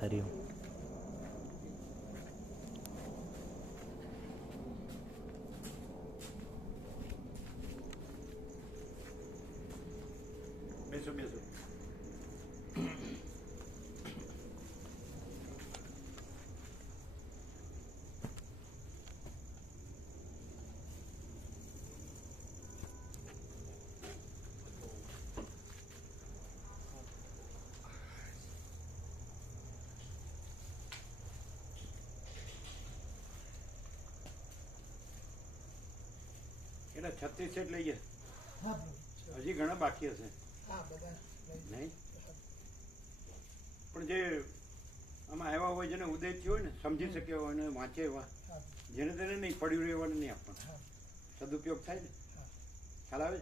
હરિઓમ. બેસો બેસો. એના 36 સેટ લઈ ગયા. હજી ઘણા બાકી હશે નહીં, પણ જે આમાં આવ્યા હોય જેને ઉદય થયો હોય ને, સમજી શક્યા હોય ને વાંચે એવા, જેને તેને નહીં પડ્યું રહેવાનું નહીં આપવાનું, સદુપયોગ થાય ને. ખ્યાલ આવે?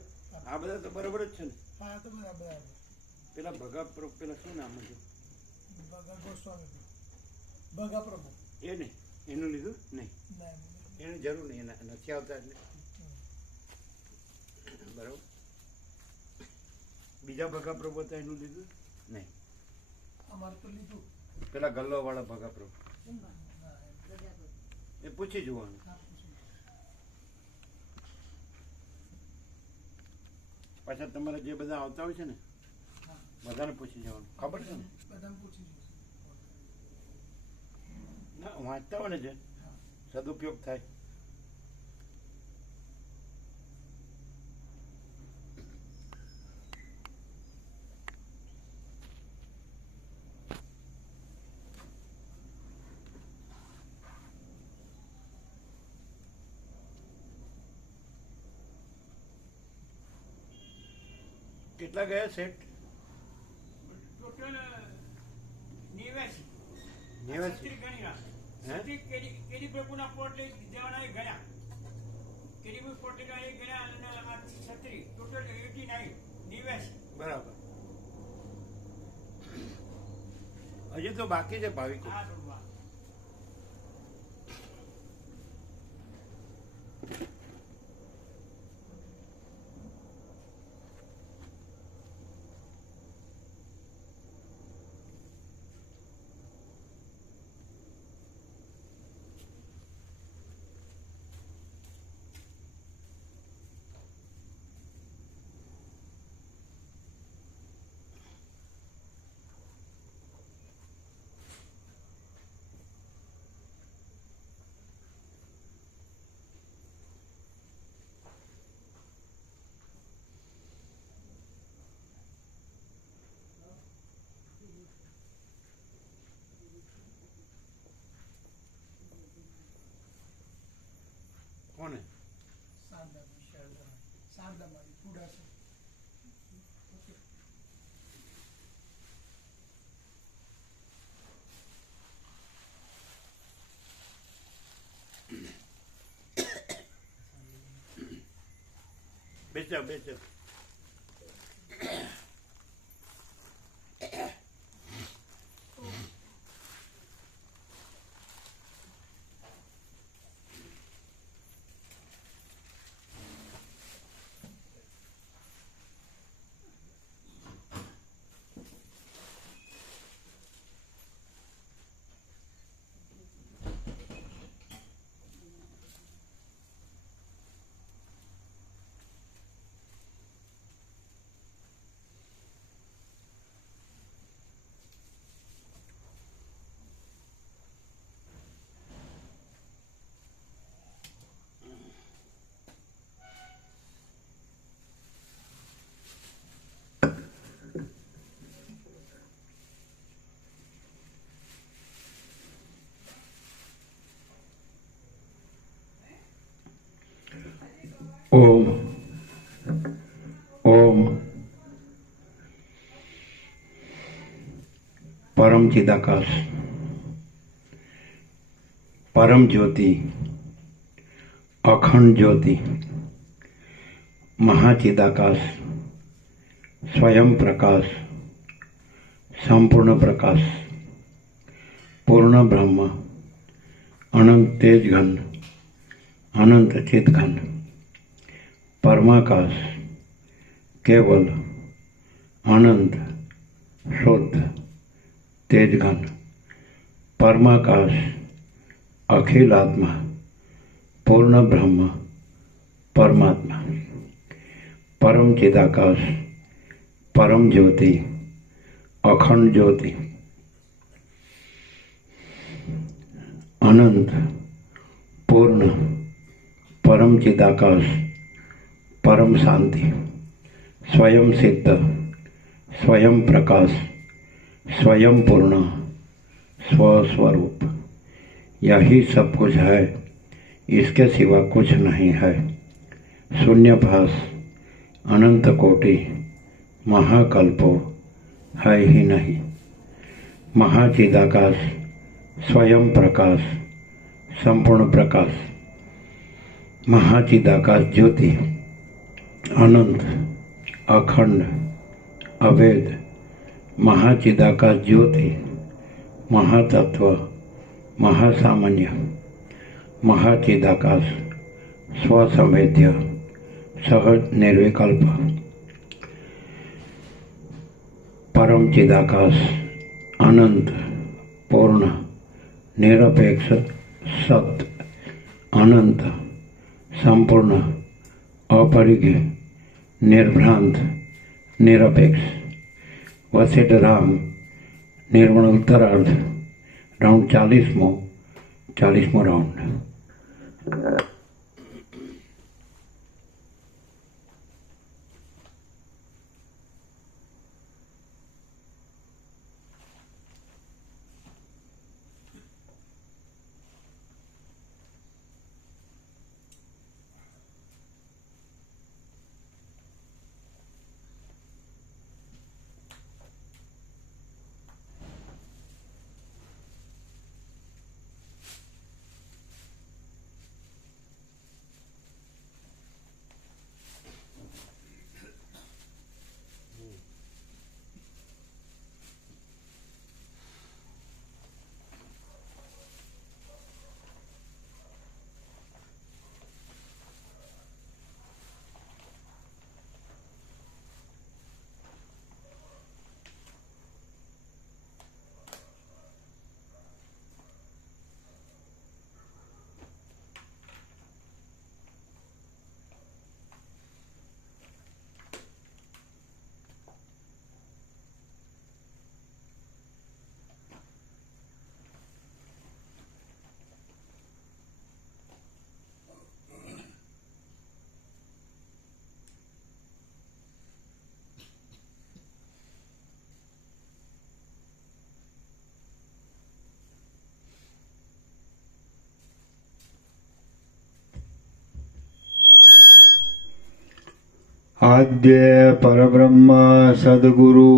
આ બધા તો બરાબર જ છે ને. પેલા ભગા પેલા શું નામ હતું? એ નહીં, એનું લીધું નહીં, એની જરૂર નહીં, એના નથી આવતા એટલે બરાબર. બીજા ભગા પ્રભુ હતા એનું લીધું નહીં, પેલા ગલ્લો વાળા ભગા પ્રભુ એ પૂછી જોવાનું. પાછા તમારે જે બધા આવતા હોય છે ને બધાને પૂછી જવાનું, ખબર છે ને? ના વાંચતા હોય ને જે સદુપયોગ થાય. કેટલા ગયા સેટ? ટોટલ 89. 89. કેડી પ્રભુના પોટ લઈ દેવાના ગયા, કેડી પોટ લઈ ગયા અને આ 36 ટોટલ 89. બરાબર. હજી તો બાકી છે ભાવિકો. કોને? બેચો બેચો. ઓમ ઓમ પરમ ચિદાકાશ, પરમ જ્યોતિ, અખંડ જ્યોતિ, મહાચિદાકાશ, સ્વયં પ્રકાશ, સંપૂર્ણ પ્રકાશ, પૂર્ણ બ્રહ્મ, અનંત તેજઘન, અનંત ચિતઘન, પરમાકાશ, કેવલ, અનંત, શુદ્ધ, તેજઘન, परमाकाश अखिल आत्मा पूर्ण ब्रह्म परमात्मा परम चिदाकाश परम ज्योति अखंड ज्योति अनंत पूर्ण परम चिदाकाश परम शांति स्वयं सिद्ध स्वयं प्रकाश स्वयं पूर्ण स्वस्वरूप यही सब कुछ है, इसके सिवा कुछ नहीं है। शून्यभास अनंत कोटि महाकल्पो है ही नहीं। महाचिदाकाश स्वयं प्रकाश संपूर्ण प्रकाश महाचिदाकाश ज्योति अनंत अखंड अवेद महाचिदाकाश ज्योति महातत्व महासामान्य महाचिदाकाश स्वसंवेद्य सहज निर्विकल्प परम चिदाकाश अनंत पूर्ण निरपेक्ष सत्य अनंत संपूर्ण अपरिज्ञ निर्भ्रांत निरपेक्ष वशिष्ठ राम निर्गुण उत्तरार्ध राउंड 40मो राउंड। आद्य परब्रह्म सद्गुरु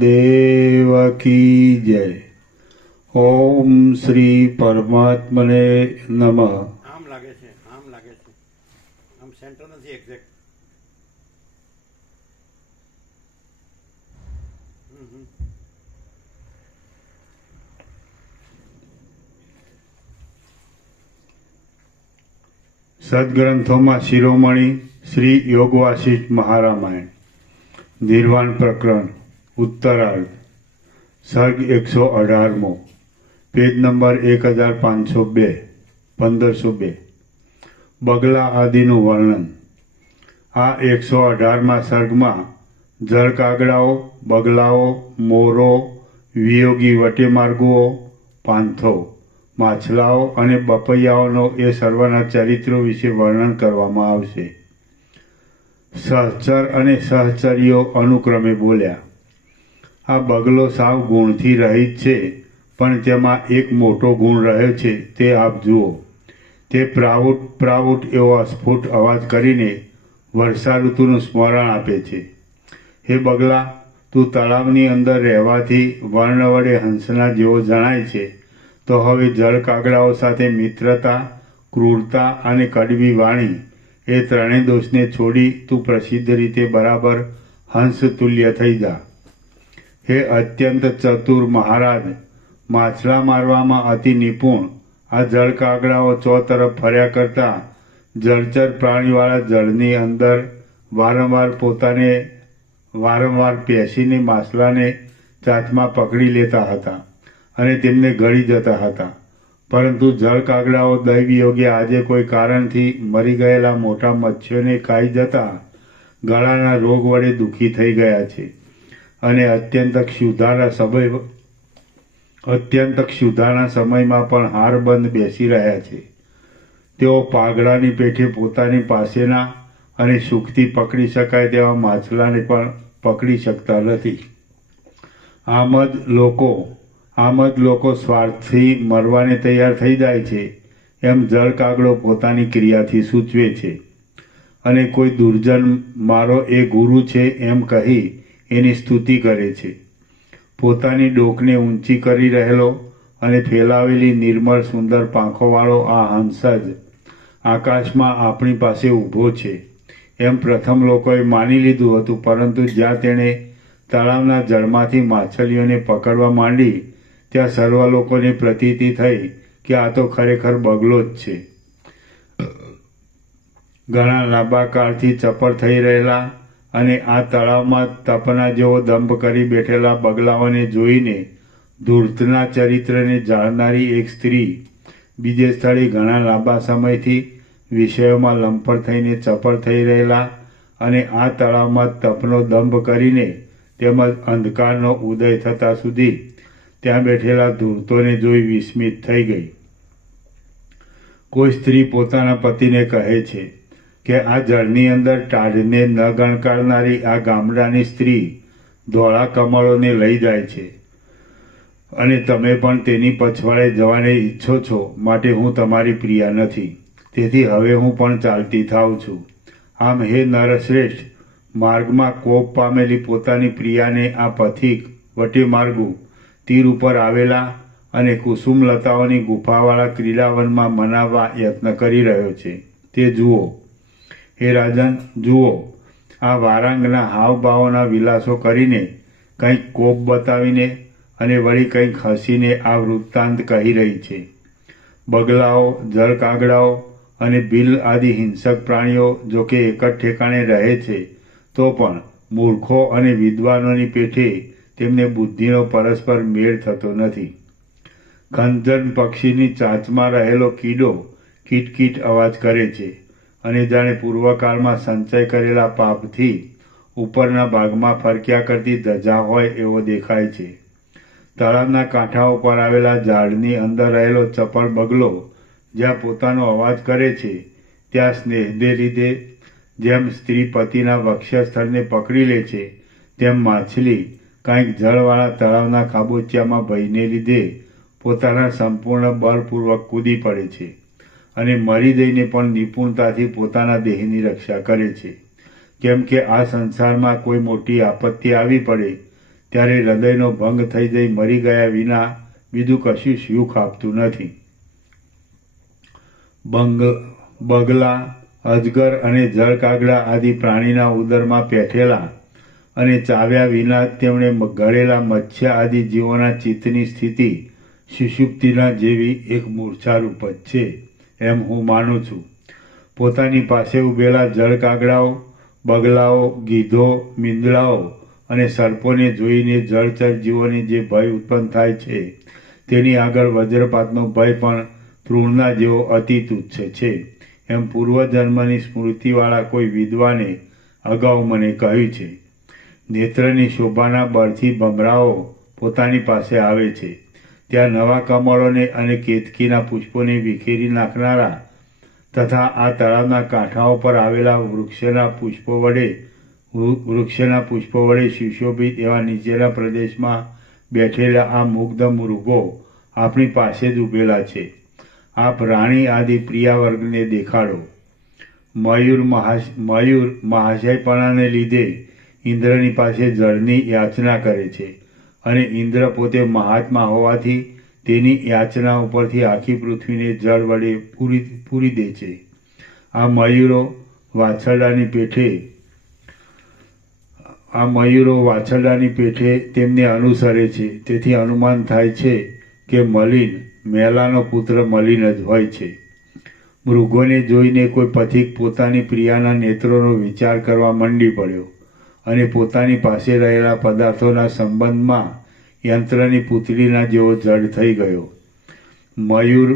देव की जय। ओम श्री परमात्मने नमः। આમ લાગે છે આમ સેન્ટર નથી એક્ઝેક્ટ। સદગ્રંથોમાં શિરોમણી શ્રી योग वासिष्ठ महारामायण निर्वाण प्रकरण उत्तरार्ध सर्ग 118 पेज नंबर 1502 1502 बगला आदिનું વર્ણન। આ 118માં સર્ગમાં જળકાગડાઓ બગલાઓ મોરો વિયોગી વટેમાર્ગુઓ પાંથો માછલાઓ અને બપૈયાઓનો એ સર્વના ચરિત્રો વિશે વર્ણન કરવામાં આવશે। સહચર અને સહચરીઓ અનુક્રમે બોલ્યા। આ બગલો સાવ ગુણથી રહિત છે, પણ તેમાં એક મોટો ગુણ રહ્યો છે, તે આપ જુઓ। તે પ્રાવુટ એવો અસ્ફુટ અવાજ કરીને વર્ષા ઋતુનું સ્મરણ આપે છે। હે બગલા, તું તળાવની અંદર રહેવાથી વર્ણ વડે હંસના જેવો જણાય છે, તો હવે જળ કાગડાઓ સાથે મિત્રતા, ક્રૂરતા અને કડવી વાણી એ ત્રણેય દોષને છોડી તું પ્રસિદ્ધ રીતે બરાબર હંસ તુલ્ય થઈ જા। હે અત્યંત ચતુર મહારાજ, માછલા મારવામાં અતિ નિપુણ આ જળ કાગડાઓ ચો તરફ ફર્યા કરતા જળચર પ્રાણીવાળા જળની અંદર વારંવાર પેસીને માછલાને ચાંચમાં પકડી લેતા હતા અને તેમને ગળી જતા હતા. પરંતુ જળકાગડાઓ દૈવ યોગે આજે કોઈ કારણથી મરી ગયેલા મોટા મત્સ્યોને ખાઈ જતા ગળાના રોગ વડે દુઃખી થઈ ગયા છે અને અત્યંત ક્ષુધાના સમયમાં પણ હારબંધ બેસી રહ્યા છે. તેઓ પાઘડાની પેઠે પોતાની પાસેના અને સુખથી પકડી શકાય તેવા માછલાને પણ પકડી શકતા નથી. આમ જ લોકો સ્વાર્થથી મરવાને તૈયાર થઈ જાય છે એમ જળકાગડો પોતાની ક્રિયાથી સૂચવે છે અને કોઈ દુર્જન મારો એ ગુરુ છે એમ કહી એની સ્તુતિ કરે છે. પોતાની ડોકને ઊંચી કરી રહેલો અને ફેલાવેલી નિર્મળ સુંદર પાંખોવાળો આ હંસ જ આકાશમાં આપણી પાસે ઊભો છે એમ પ્રથમ લોકોએ માની લીધું હતું. પરંતુ જ્યાં તેણે તળાવના જળમાંથી માછલીઓને પકડવા માંડી ત્યાં સર્વ લોકોને પ્રતીતિ થઈ કે આ તો ખરેખર બગલો જ છે. ઘણા લાંબા કાળથી ચપળ થઈ રહેલા અને આ તળાવમાં તપના જેવો દંભ કરી બેઠેલા બગલાઓને જોઈને ધૂર્તના ચરિત્રને જાણનારી એક સ્ત્રી બીજે સ્થળે ઘણા લાંબા સમયથી વિષયોમાં લંપટ થઈને ચપળ થઈ રહેલા અને આ તળાવમાં તપનો દંભ કરીને તેમજ અંધકારનો ઉદય થતા સુધી ત્યાં બેઠેલા ધૂર્તોને જોઈ વિસ્મિત થઈ ગઈ. કોઈ સ્ત્રી પોતાના પતિને કહે છે કે આ જળની અંદર ટાઢને ન ગણકારનારી આ ગામડાની સ્ત્રી ધોળા કમળોને લઈ જાય છે અને તમે પણ તેની પછવાડે જવાને ઈચ્છો છો, માટે હું તમારી પ્રિયા નથી. તેથી હવે હું પણ ચાલતી થાઉં છું. આમ હે નરશ્રેષ્ઠ, માર્ગમાં કોપ પામેલી પોતાની પ્રિયાને આ પથિક વટે માર્ગુ તીર ઉપર આવેલા અને કુસુમલતાઓની ગુફાવાળા ક્રીડાવનમાં મનાવવા યત્ન કરી રહ્યો છે. તે જુઓ. હે રાજન, જુઓ, આ વારાંગના હાવભાવોના વિલાસો કરીને, કંઈક કોપ બતાવીને અને વળી કંઈક હસીને આ વૃત્તાંત કહી રહી છે. બગલાઓ, જળકાગડાઓ અને ભીલ આદિ હિંસક પ્રાણીઓ જોકે એક જ ઠેકાણે રહે છે તો પણ મૂર્ખો અને વિદ્વાનોની પેઠે તેમને બુદ્ધિનો પરસ્પર મેળ થતો નથી. ખંજન પક્ષીની ચાંચમાં રહેલો કીડો કીટકીટ અવાજ કરે છે અને જાણે પૂર્વકાળમાં સંચય કરેલા પાપથી ઉપરના ભાગમાં ફરક્યા કરતી ધજા હોય એવો દેખાય છે. તળાવના કાંઠા ઉપર આવેલા ઝાડની અંદર રહેલો ચપળ બગલો જ્યાં પોતાનો અવાજ કરે છે ત્યાં સ્નેહને લીધે જેમ સ્ત્રી પતિના વક્ષસ્થળને પકડી લે છે તેમ માછલી કાંઈક જળવાળા તળાવના ખાબોચિયામાં ભયને લીધે પોતાના સંપૂર્ણ બળપૂર્વક કૂદી પડે છે અને મરી જઈને પણ નિપુણતાથી પોતાના દેહની રક્ષા કરે છે. કેમ કે આ સંસારમાં કોઈ મોટી આપત્તિ આવી પડે ત્યારે હૃદયનો ભંગ થઈ જઈ મરી ગયા વિના બીજું કશું સુખ આપતું નથી. બગલા, અજગર અને જળકાગડા આદિ પ્રાણીના ઉદરમાં પેઠેલા અને ચાવ્યા વિના તેમણે ઘડેલા મત્સ્ય આદિ જીવોના ચિત્તની સ્થિતિ સુષુપ્તિના જેવી એક મૂર્છારૂપ જ છે એમ હું માનું છું. પોતાની પાસે ઊભેલા જળકાગડાઓ, બગલાઓ, ગીધો, મીંદડાઓ અને સર્પોને જોઈને જળચર જીવોને જે ભય ઉત્પન્ન થાય છે તેની આગળ વજ્રપાતનો ભય પણ તૃણના જેવો અતિ તુચ્છ છે એમ પૂર્વજન્મની સ્મૃતિવાળા કોઈ વિદ્વાને અગાઉ મને કહ્યું છે. નેત્રની શોભાના બળથી ભમરાઓ પોતાની પાસે આવે છે. ત્યાં નવા કમળોને અને કેતકીના પુષ્પોને વિખેરી નાખનારા તથા આ તળાવના કાંઠાઓ પર આવેલા વૃક્ષના પુષ્પો વડે સુશોભિત એવા નીચેના પ્રદેશમાં બેઠેલા આ મુગ્ધ મૃગો આપણી પાસે જ ઊભેલા છે. આપ રાણી આદિ પ્રિયા વર્ગને દેખાડો. મયુર મહાશયપણાને લીધે ઇન્દ્રની પાસે જળની યાચના કરે છે અને ઇન્દ્ર પોતે મહાત્મા હોવાથી તેની યાચના ઉપરથી આખી પૃથ્વીને જળ વડે પૂરી દે છે. આ મયુરો વાછરડાની પેઠે તેમને અનુસરે છે. તેથી અનુમાન થાય છે કે મેલાનો પુત્ર મલિન જ હોય છે. મૃગોને જોઈને કોઈ પથિક પોતાની પ્રિયાના નેત્રોનો વિચાર કરવા મંડી પડ્યો અને પોતાની પાસે રહેલા પદાર્થોના સંબંધમાં યંત્રની પૂતળીના જેવો જડ થઈ ગયો. મયુર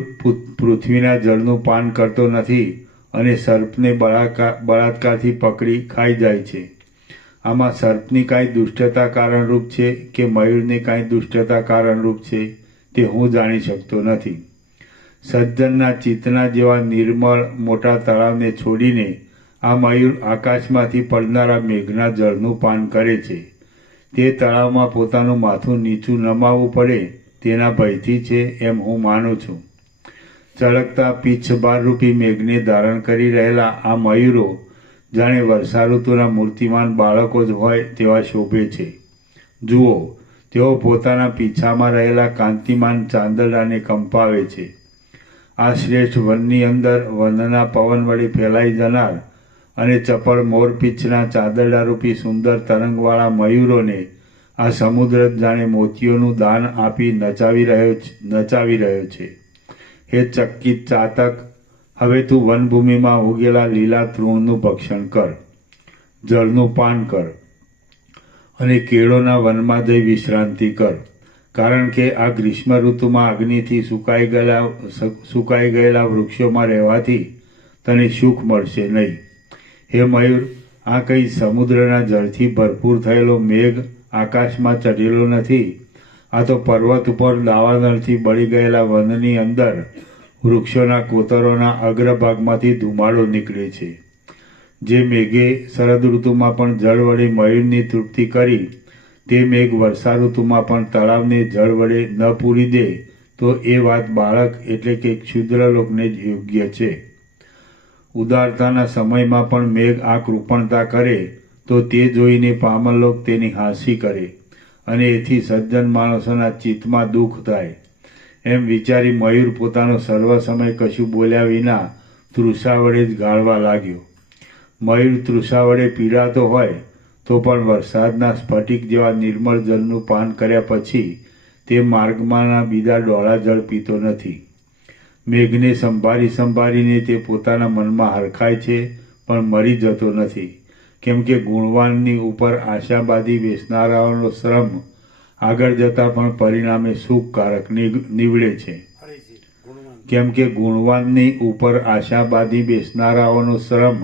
પૃથ્વીના જળનું પાન કરતો નથી અને સર્પને બળાત્કારથી પકડી ખાઈ જાય છે. આમાં સર્પની કાંઈ દુષ્ટતા કારણરૂપ છે કે મયુરની કાંઈ દુષ્ટતા કારણરૂપ છે તે હું જાણી શકતો નથી. સજ્જનના ચિત્તના જેવા નિર્મળ મોટા તળાવને છોડીને આ મયુર આકાશમાંથી પડનારા મેઘના જળનું પાન કરે છે. તે તળાવમાં પોતાનું માથું નીચું નમાવવું પડે તેના ભયથી છે એમ હું માનું છું. ચળકતા પીચ્છબારરૂપી મેઘને ધારણ કરી રહેલા આ મયુરો જાણે વર્ષા ઋતુના મૂર્તિમાન બાળકો જ હોય તેવા શોભે છે. જુઓ, તેઓ પોતાના પીછામાં રહેલા કાંતિમાન ચાંદડાને કંપાવે છે. આ શ્રેષ્ઠ વનની અંદર વનના પવન વડે ફેલાઈ જનાર અને ચપળ મોરપીંછના ચાદરડારૂપી સુંદર તરંગવાળા મયુરોને આ સમુદ્ર જાણે મોતીઓનું દાન આપી નચાવી રહ્યો છે. હે ચકિત ચાતક, હવે તું વનભૂમિમાં ઉગેલા લીલા તૃણનું ભક્ષણ કર, જળનું પાન કર અને કેળોના વનમાં જઈ વિશ્રાંતિ કર, કારણ કે આ ગ્રીષ્મ ઋતુમાં અગ્નિથી સુકાઈ ગયેલા વૃક્ષોમાં રહેવાથી તને સુખ મળશે નહીં. હે મયુર, આ કંઈ સમુદ્રના જળથી ભરપૂર થયેલો મેઘ આકાશમાં ચઢેલો નથી. આ તો પર્વત ઉપર દાવાનળથી બળી ગયેલા વનની અંદર વૃક્ષોના કોતરોના અગ્રભાગમાંથી ધુમાડો નીકળે છે. જે મેઘે શરદ ઋતુમાં પણ જળ વડે મયુરની તૃપ્તિ કરી તે મેઘ વર્ષા ઋતુમાં પણ તળાવને જળ વડે ન પૂરી દે તો એ વાત બાળક એટલે કે ક્ષુદ્રલોકને જ યોગ્ય છે. ઉદારતાના સમયમાં પણ મેઘ આ કૃપણતા કરે તો તે જોઈને પામરલોક તેની હાંસી કરે અને એથી સજ્જન માણસોના ચિત્તમાં દુઃખ થાય. એમ વિચારી મયુર પોતાનો સર્વ સમય કશું બોલ્યા વિના તૃષા વડે જ ગાળવા લાગ્યો. મયુર તૃષા વડે પીડાતો હોય તો પણ વરસાદના સ્ફટિક જેવા નિર્મળ જળનું પાન કર્યા પછી તે માર્ગમાંના બીજા ડોળા જળ પીતો નથી. મેઘને સંભાળીને તે પોતાના મનમાં હરખાય છે પણ મરી જતો નથી, કેમ કે ગુણવાનની ઉપર આશા બાંધી બેસનારાઓનો શ્રમ આગળ જતાં પણ પરિણામે સુખકારક નીવડે છે. કેમ કે ગુણવાનની ઉપર આશા બાંધી બેસનારાઓનો શ્રમ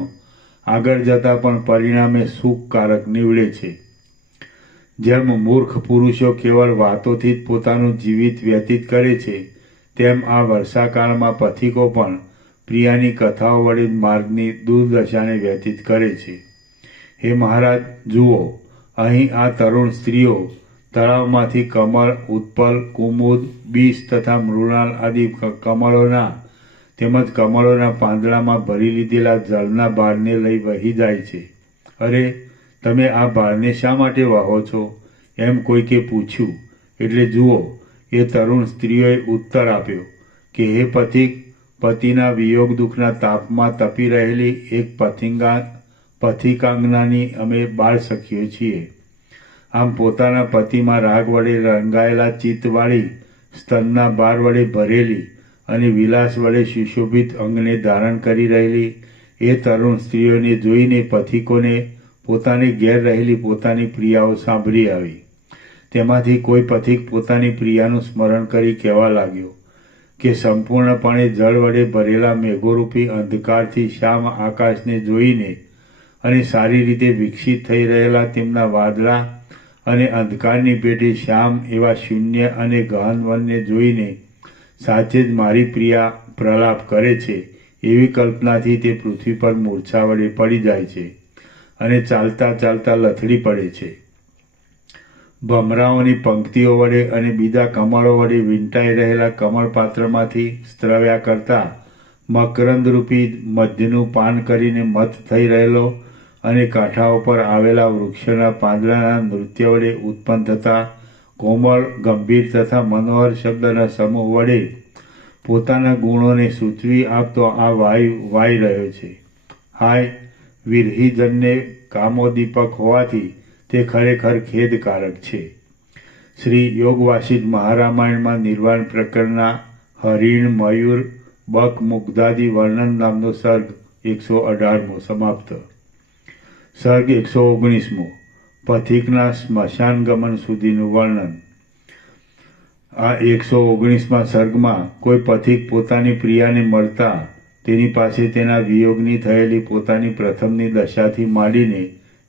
આગળ જતાં પણ પરિણામે સુખકારક નીવડે છે. જેમ મૂર્ખ પુરુષો કેવળ વાતોથી જ પોતાનું જીવિત વ્યતીત કરે છે, તેમ આ વર્ષાકાળમાં પથિકો પણ પ્રિયાની કથાઓ વડે માર્ગની દુર્દશાને વ્યતીત કરે છે. હે મહારાજ, જુઓ, અહીં આ તરુણ સ્ત્રીઓ તળાવમાંથી કમળ, ઉત્પલ, કુમુદ, બીજ તથા મૃણાલ આદિ કમળોના તેમજ કમળોના પાંદડામાં ભરી લીધેલા જળના ભારને લઈ વહી જાય છે. અરે, તમે આ ભારને શા માટે વહો છો? એમ કોઈકે પૂછ્યું. એટલે જુઓ, એ તરુણ સ્ત્રીઓએ ઉત્તર આપ્યો કે હે પથિક, પતિના વિયોગ દુઃખના તાપમાં તપી રહેલી એક પથિકાંગનાની અમે 12 સખીઓ છીએ. આમ પોતાના પતિમાં રાગ વડે રંગાયેલા ચિત્તવાળી, સ્તનના બાર વડે ભરેલી અને વિલાસ વડે સુશોભિત અંગને ધારણ કરી રહેલી એ તરુણ સ્ત્રીઓને જોઈને પથિકોને પોતાની ઘેર રહેલી પોતાની પ્રિયાઓ સાંભળી આવી. તેમાંથી કોઈ પથિક પોતાની પ્રિયાનું સ્મરણ કરી કહેવા લાગ્યો કે સંપૂર્ણપણે જળ વડે ભરેલા મેઘોરૂપી અંધકારથી શ્યામ આકાશને જોઈને અને સારી રીતે વિકસિત થઈ રહેલા તેમના વાદળા અને અંધકારની પેટે શ્યામ એવા શૂન્ય અને ગહન વનને જોઈને સાચે જ મારી પ્રિયા પ્રલાપ કરે છે એવી કલ્પનાથી તે પૃથ્વી પર મૂર્છા વડે પડી જાય છે અને ચાલતા ચાલતા લથડી પડે છે. ભમરાઓની પંક્તિઓ વડે અને બીજા કમળો વડે વીંટાઈ રહેલા કમળપાત્રમાંથી સ્ત્રવ્યા કરતા મકરંદરૂપી મધ્યનું પાન કરીને મત થઈ રહેલો અને કાંઠાઓ પર આવેલા વૃક્ષોના પાંદડાના નૃત્ય વડે ઉત્પન્ન થતા કોમળ, ગંભીર તથા મનોહર શબ્દના સમૂહ વડે પોતાના ગુણોને સૂચવી આપતો આ વાયુ વાઈ રહ્યો છે. હાય, વિરહીજનને કામોદીપક હોવાથી તે ખરેખર ખેદકારક છે. શ્રી યોગવાસિષ્ઠ મહારામાયણમાં નિર્વાણ પ્રકરણના હરિણ, મયુર, બક, મુગ્ધાદિ વર્ણન નામનો સર્ગ 118મો સમાપ્ત. સર્ગ 119મો પથિકના સ્મશાન ગમન સુધીનું વર્ણન. આ 119માં સર્ગમાં કોઈ પથિક પોતાની પ્રિયાને મળતા તેની પાસે તેના વિયોગની થયેલી પોતાની પ્રથમની દશાથી માંડીને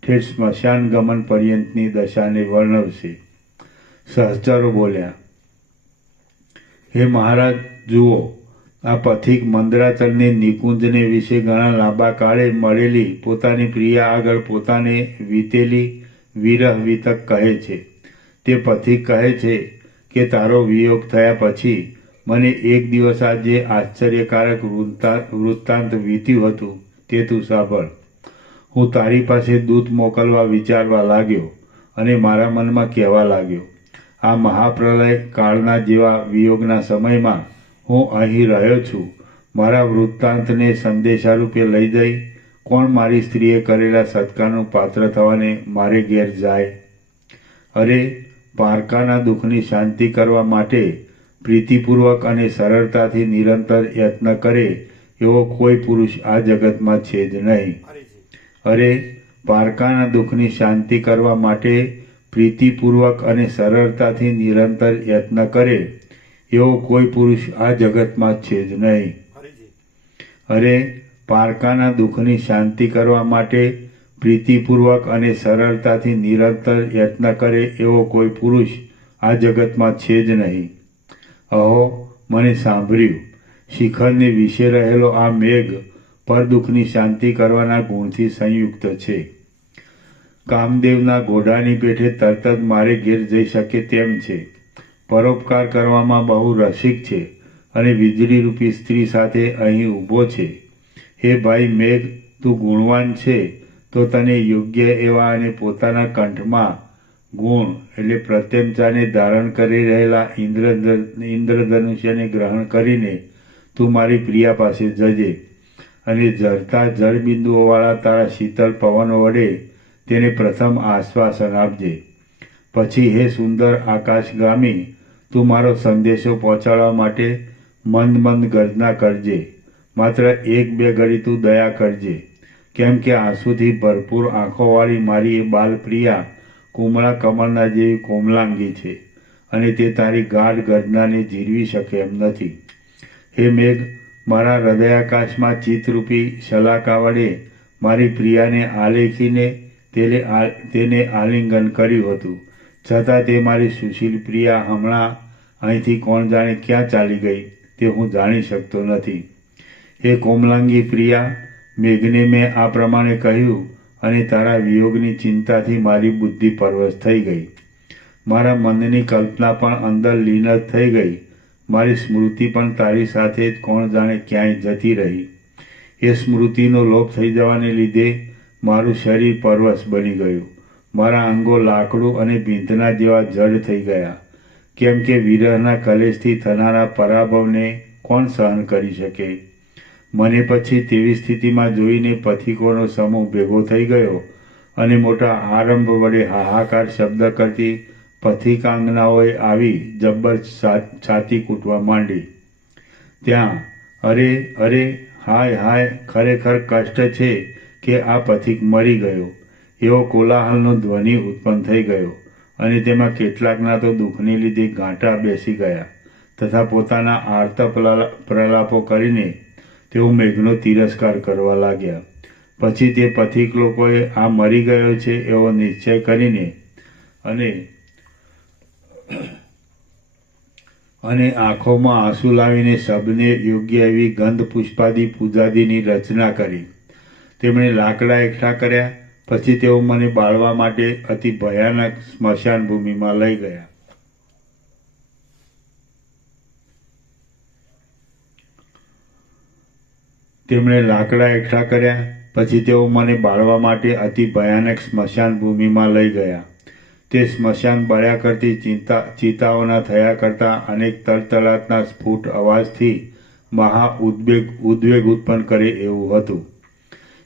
ઠેઠ સ્મશાન ગમન પર્યંતની દશાને વર્ણવશે. સહચરો બોલ્યા, હે મહારાજ, જુઓ, આ પથિક મંદરાચલને નિકુંજને વિશે ઘણા લાંબા કાળે મળેલી પોતાની પ્રિયા આગળ પોતાને વીતેલી વિરહ વિતક કહે છે. તે પથિક કહે છે કે તારો વિયોગ થયા પછી મને એક દિવસ આ જે આશ્ચર્યકારક વૃત્તાંત વીત્યું હતું તે તું સાંભળ. હું તારી પાસે દૂત મોકલવા વિચારવા લાગ્યો અને મારા મનમાં કહેવા લાગ્યો, આ મહાપ્રલય કાળના જેવા વિયોગના સમયમાં હું અહીં રહ્યો છું. મારા વૃત્તાંતને સંદેશારૂપે લઈ જઈ કોણ મારી સ્ત્રીએ કરેલા સત્કારનું પાત્ર થવાને મારે ઘેર જાય? અરે, પારકાના દુઃખની શાંતિ કરવા માટે પ્રીતિપૂર્વક અને સરળતાથી નિરંતર યત્ન કરે એવો કોઈ પુરુષ આ જગતમાં છે જ નહીં. અરે, પારકાના દુઃખની શાંતિ કરવા માટે પ્રીતિપૂર્વક અને સરળતાથી નિરંતર યત્ન કરે એવો કોઈ પુરુષ આ જગતમાં છે જ નહીં. અરે, પારકાના દુઃખની શાંતિ કરવા માટે પ્રીતિપૂર્વક અને સરળતાથી નિરંતર યત્ન કરે એવો કોઈ પુરુષ આ જગતમાં છે જ નહીં. અહો, મને સાંભળ્યું. શિખરને વિશે રહેલો આ મેઘ પર દુઃખની શાંતિ કરવાના ગુણથી સંયુક્ત છે. કામદેવના ઘોડાની પેઠે તરત જ મારે ઘેર જઈ શકે તેમ છે. પરોપકાર કરવામાં બહુ રસિક છે અને વીજળીરૂપી સ્ત્રી સાથે અહીં ઊભો છે. હે ભાઈ મેઘ, તું ગુણવાન છે તો તને યોગ્ય એવા અને પોતાના કંઠમાં ગુણ એટલે પ્રત્યંચાને ધારણ કરી રહેલા ઇન્દ્રધનુષ્યને ગ્રહણ કરીને તું મારી પ્રિયા પાસે જજે અને ઝરતા જળબિંદુઓવાળા તારા શીતળ પવનો વડે તેને પ્રથમ આશ્વાસન આપજે. પછી હે સુંદર આકાશગામી, તું મારો સંદેશો પહોંચાડવા માટે મંદ મંદ ગર્જના કરજે. માત્ર 1-2 ઘડી તું દયા કરજે, કેમ કે આંસુથી ભરપૂર આંખોવાળી મારી એ બાલપ્રિયા કુમળા કમળના જેવી કોમલાંગી છે અને તે તારી ગાઢ ગર્જનાને જીરવી શકે એમ નથી. હે મેઘ, મારા હૃદયાકાશમાં ચિત્તરૂપી શલાકા વડે મારી પ્રિયાને આલેખીને તેને આલિંગન કર્યું હતું, છતાં તે મારી સુશીલ પ્રિયા હમણાં અહીંથી કોણ જાણે ક્યાં ચાલી ગઈ તે હું જાણી શકતો નથી. હે કોમલાંગી પ્રિયા, મેઘને મેં આ પ્રમાણે કહ્યું અને તારા વિયોગની ચિંતાથી મારી બુદ્ધિ પરવશ થઈ ગઈ. મારા મનની કલ્પના પણ અંદર લીન જ થઈ ગઈ. મારી સ્મૃતિ પણ તારી સાથે જ કોણ જાણે ક્યાંય જતી રહી. એ સ્મૃતિનો લોપ થઈ જવાને લીધે મારું શરીર પરવશ બની ગયું. મારા અંગો લાકડું અને ભીંતના જેવા જડ થઈ ગયા, કેમ કે વિરહના કલેશથી થનારા પરાભવને કોણ સહન કરી શકે? મને પછી તેવી સ્થિતિમાં જોઈને પથિકોનો સમૂહ ભેગો થઈ ગયો અને મોટા આરંભ વડે હાહાકાર શબ્દ કરતી પથિકાંગનાઓએ આવી જબ્બર છાતી કૂટવા માંડી. ત્યાં અરે અરે, હાય હાય, ખરેખર કષ્ટ છે કે આ પથિક મરી ગયો એવો કોલાહલનો ધ્વનિ ઉત્પન્ન થઈ ગયો અને તેમાં કેટલાકના તો દુઃખને લીધે ગાંઠા બેસી ગયા તથા પોતાના આર્ત પ્રલાપો કરીને તેઓ મેઘનો તિરસ્કાર કરવા લાગ્યા. પછી તે પથિક લોકોએ આ મરી ગયો છે એવો નિશ્ચય કરીને અને આંખોમાં આંસુ લાવીને શબને યોગ્ય એવી ગંધ પુષ્પાદી પૂજાદીની રચના કરી. તેમણે લાકડા એકઠા કર્યા. પછી તેઓ મને બાળવા માટે અતિ ભયાનક સ્મશાન ભૂમિમાં લઈ ગયા. તેમણે લાકડા એકઠા કર્યા. પછી તેઓ મને બાળવા માટે અતિ ભયાનક સ્મશાન ભૂમિમાં લઈ ગયા. તે સ્મશાન બળ્યા કરતી ચિતાઓના થયા કરતા અનેક તળતળાટના સ્ફુટ અવાજથી મહા ઉદ્વેગ ઉત્પન્ન કરે એવું હતું.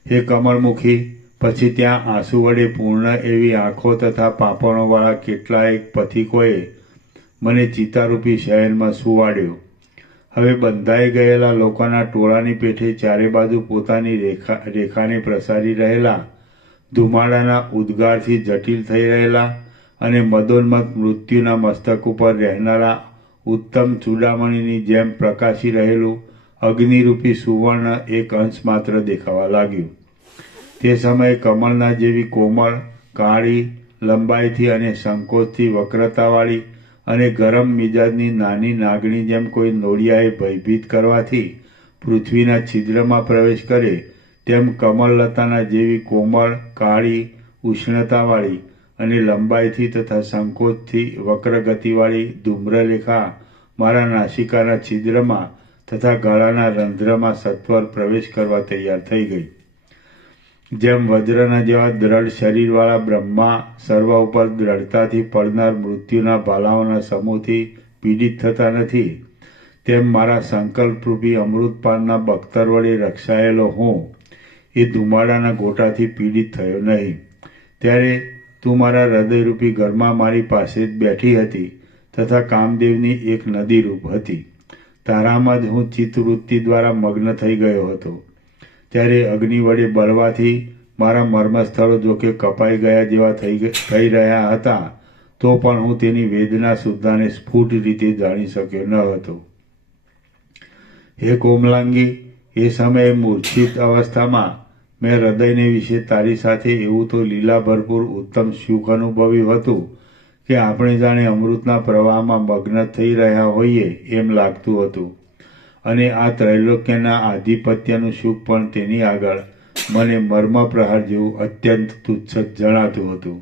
હે કમળમુખી, પછી ત્યાં આંસુ વડે પૂર્ણ એવી આંખો તથા પાંપણોવાળા કેટલાયક પથિકોએ મને ચિતારૂપી શહેરમાં સુવાડ્યો. હવે બંધાઈ ગયેલા લોકોના ટોળાની પેઠે ચારે બાજુ પોતાની રેખાને પ્રસારી રહેલા ધુમાડાના ઉદ્ગારથી જટિલ થઈ રહેલા અને મદોન્મત મૃત્યુના મસ્તક ઉપર રહેનારા ઉત્તમ ચૂડામણીની જેમ પ્રકાશી રહેલું અગ્નિરૂપી સુવર્ણ એક અંશ માત્ર દેખાવા લાગ્યું. તે સમયે કમળના જેવી કોમળ, કાળી, લંબાઈથી અને સંકોચથી વક્રતાવાળી અને ગરમ મિજાજની નાની નાગણી જેમ કોઈ નોળિયાએ ભયભીત કરવાથી પૃથ્વીના છિદ્રમાં પ્રવેશ કરે તેમ કમળલતાના જેવી કોમળ, કાળી, ઉષ્ણતાવાળી અને લંબાઈથી તથા સંકોચથી વક્રગતિવાળી ધૂમ્રલેખા મારા નાસિકાના છિદ્રમાં તથા ગળાના રંધ્રમાં સત્વર પ્રવેશ કરવા તૈયાર થઈ ગઈ. જેમ વજ્રના જેવા દ્રઢ શરીરવાળા બ્રહ્મા સર્વ ઉપર દ્રઢતાથી પડનાર મૃત્યુના ભાલાઓના સમૂહથી પીડિત થતા નથી, તેમ મારા સંકલ્પરૂપી અમૃતપાનના બખ્તર વડે રક્ષાયેલો હું એ ધુમાડાના ગોટાથી પીડિત થયો નહીં. ત્યારે તું મારા હૃદયરૂપી ઘરમાં મારી પાસે જ બેઠી હતી તથા કામદેવની એક નદીરૂપ હતી. તારામાં જ હું ચિત્તવૃત્તિ દ્વારા મગ્ન થઈ ગયો હતો. ત્યારે અગ્નિ વડે બળવાથી મારા મર્મસ્થળો જોકે કપાઈ ગયા જેવા થઈ રહ્યા હતા, તો પણ હું તેની વેદના સુદ્ધાને સ્ફુટ રીતે જાણી શક્યો ન હતો. હે કોમલાંગી, એ સમયે મૂર્છિત અવસ્થામાં મેં હૃદયને વિશે તારી સાથે એવું તો લીલા ભરપૂર ઉત્તમ સુખ અનુભવ્યું હતું કે આપણે જાણે અમૃતના પ્રવાહમાં મગ્ન થઈ રહ્યા હોઈએ એમ લાગતું હતું. અને આ ત્રૈલોક્યના આધિપત્યનું સુખ પણ તેની આગળ મને મર્મપ્રહાર જેવું અત્યંત તુચ્છ જણાતું હતું.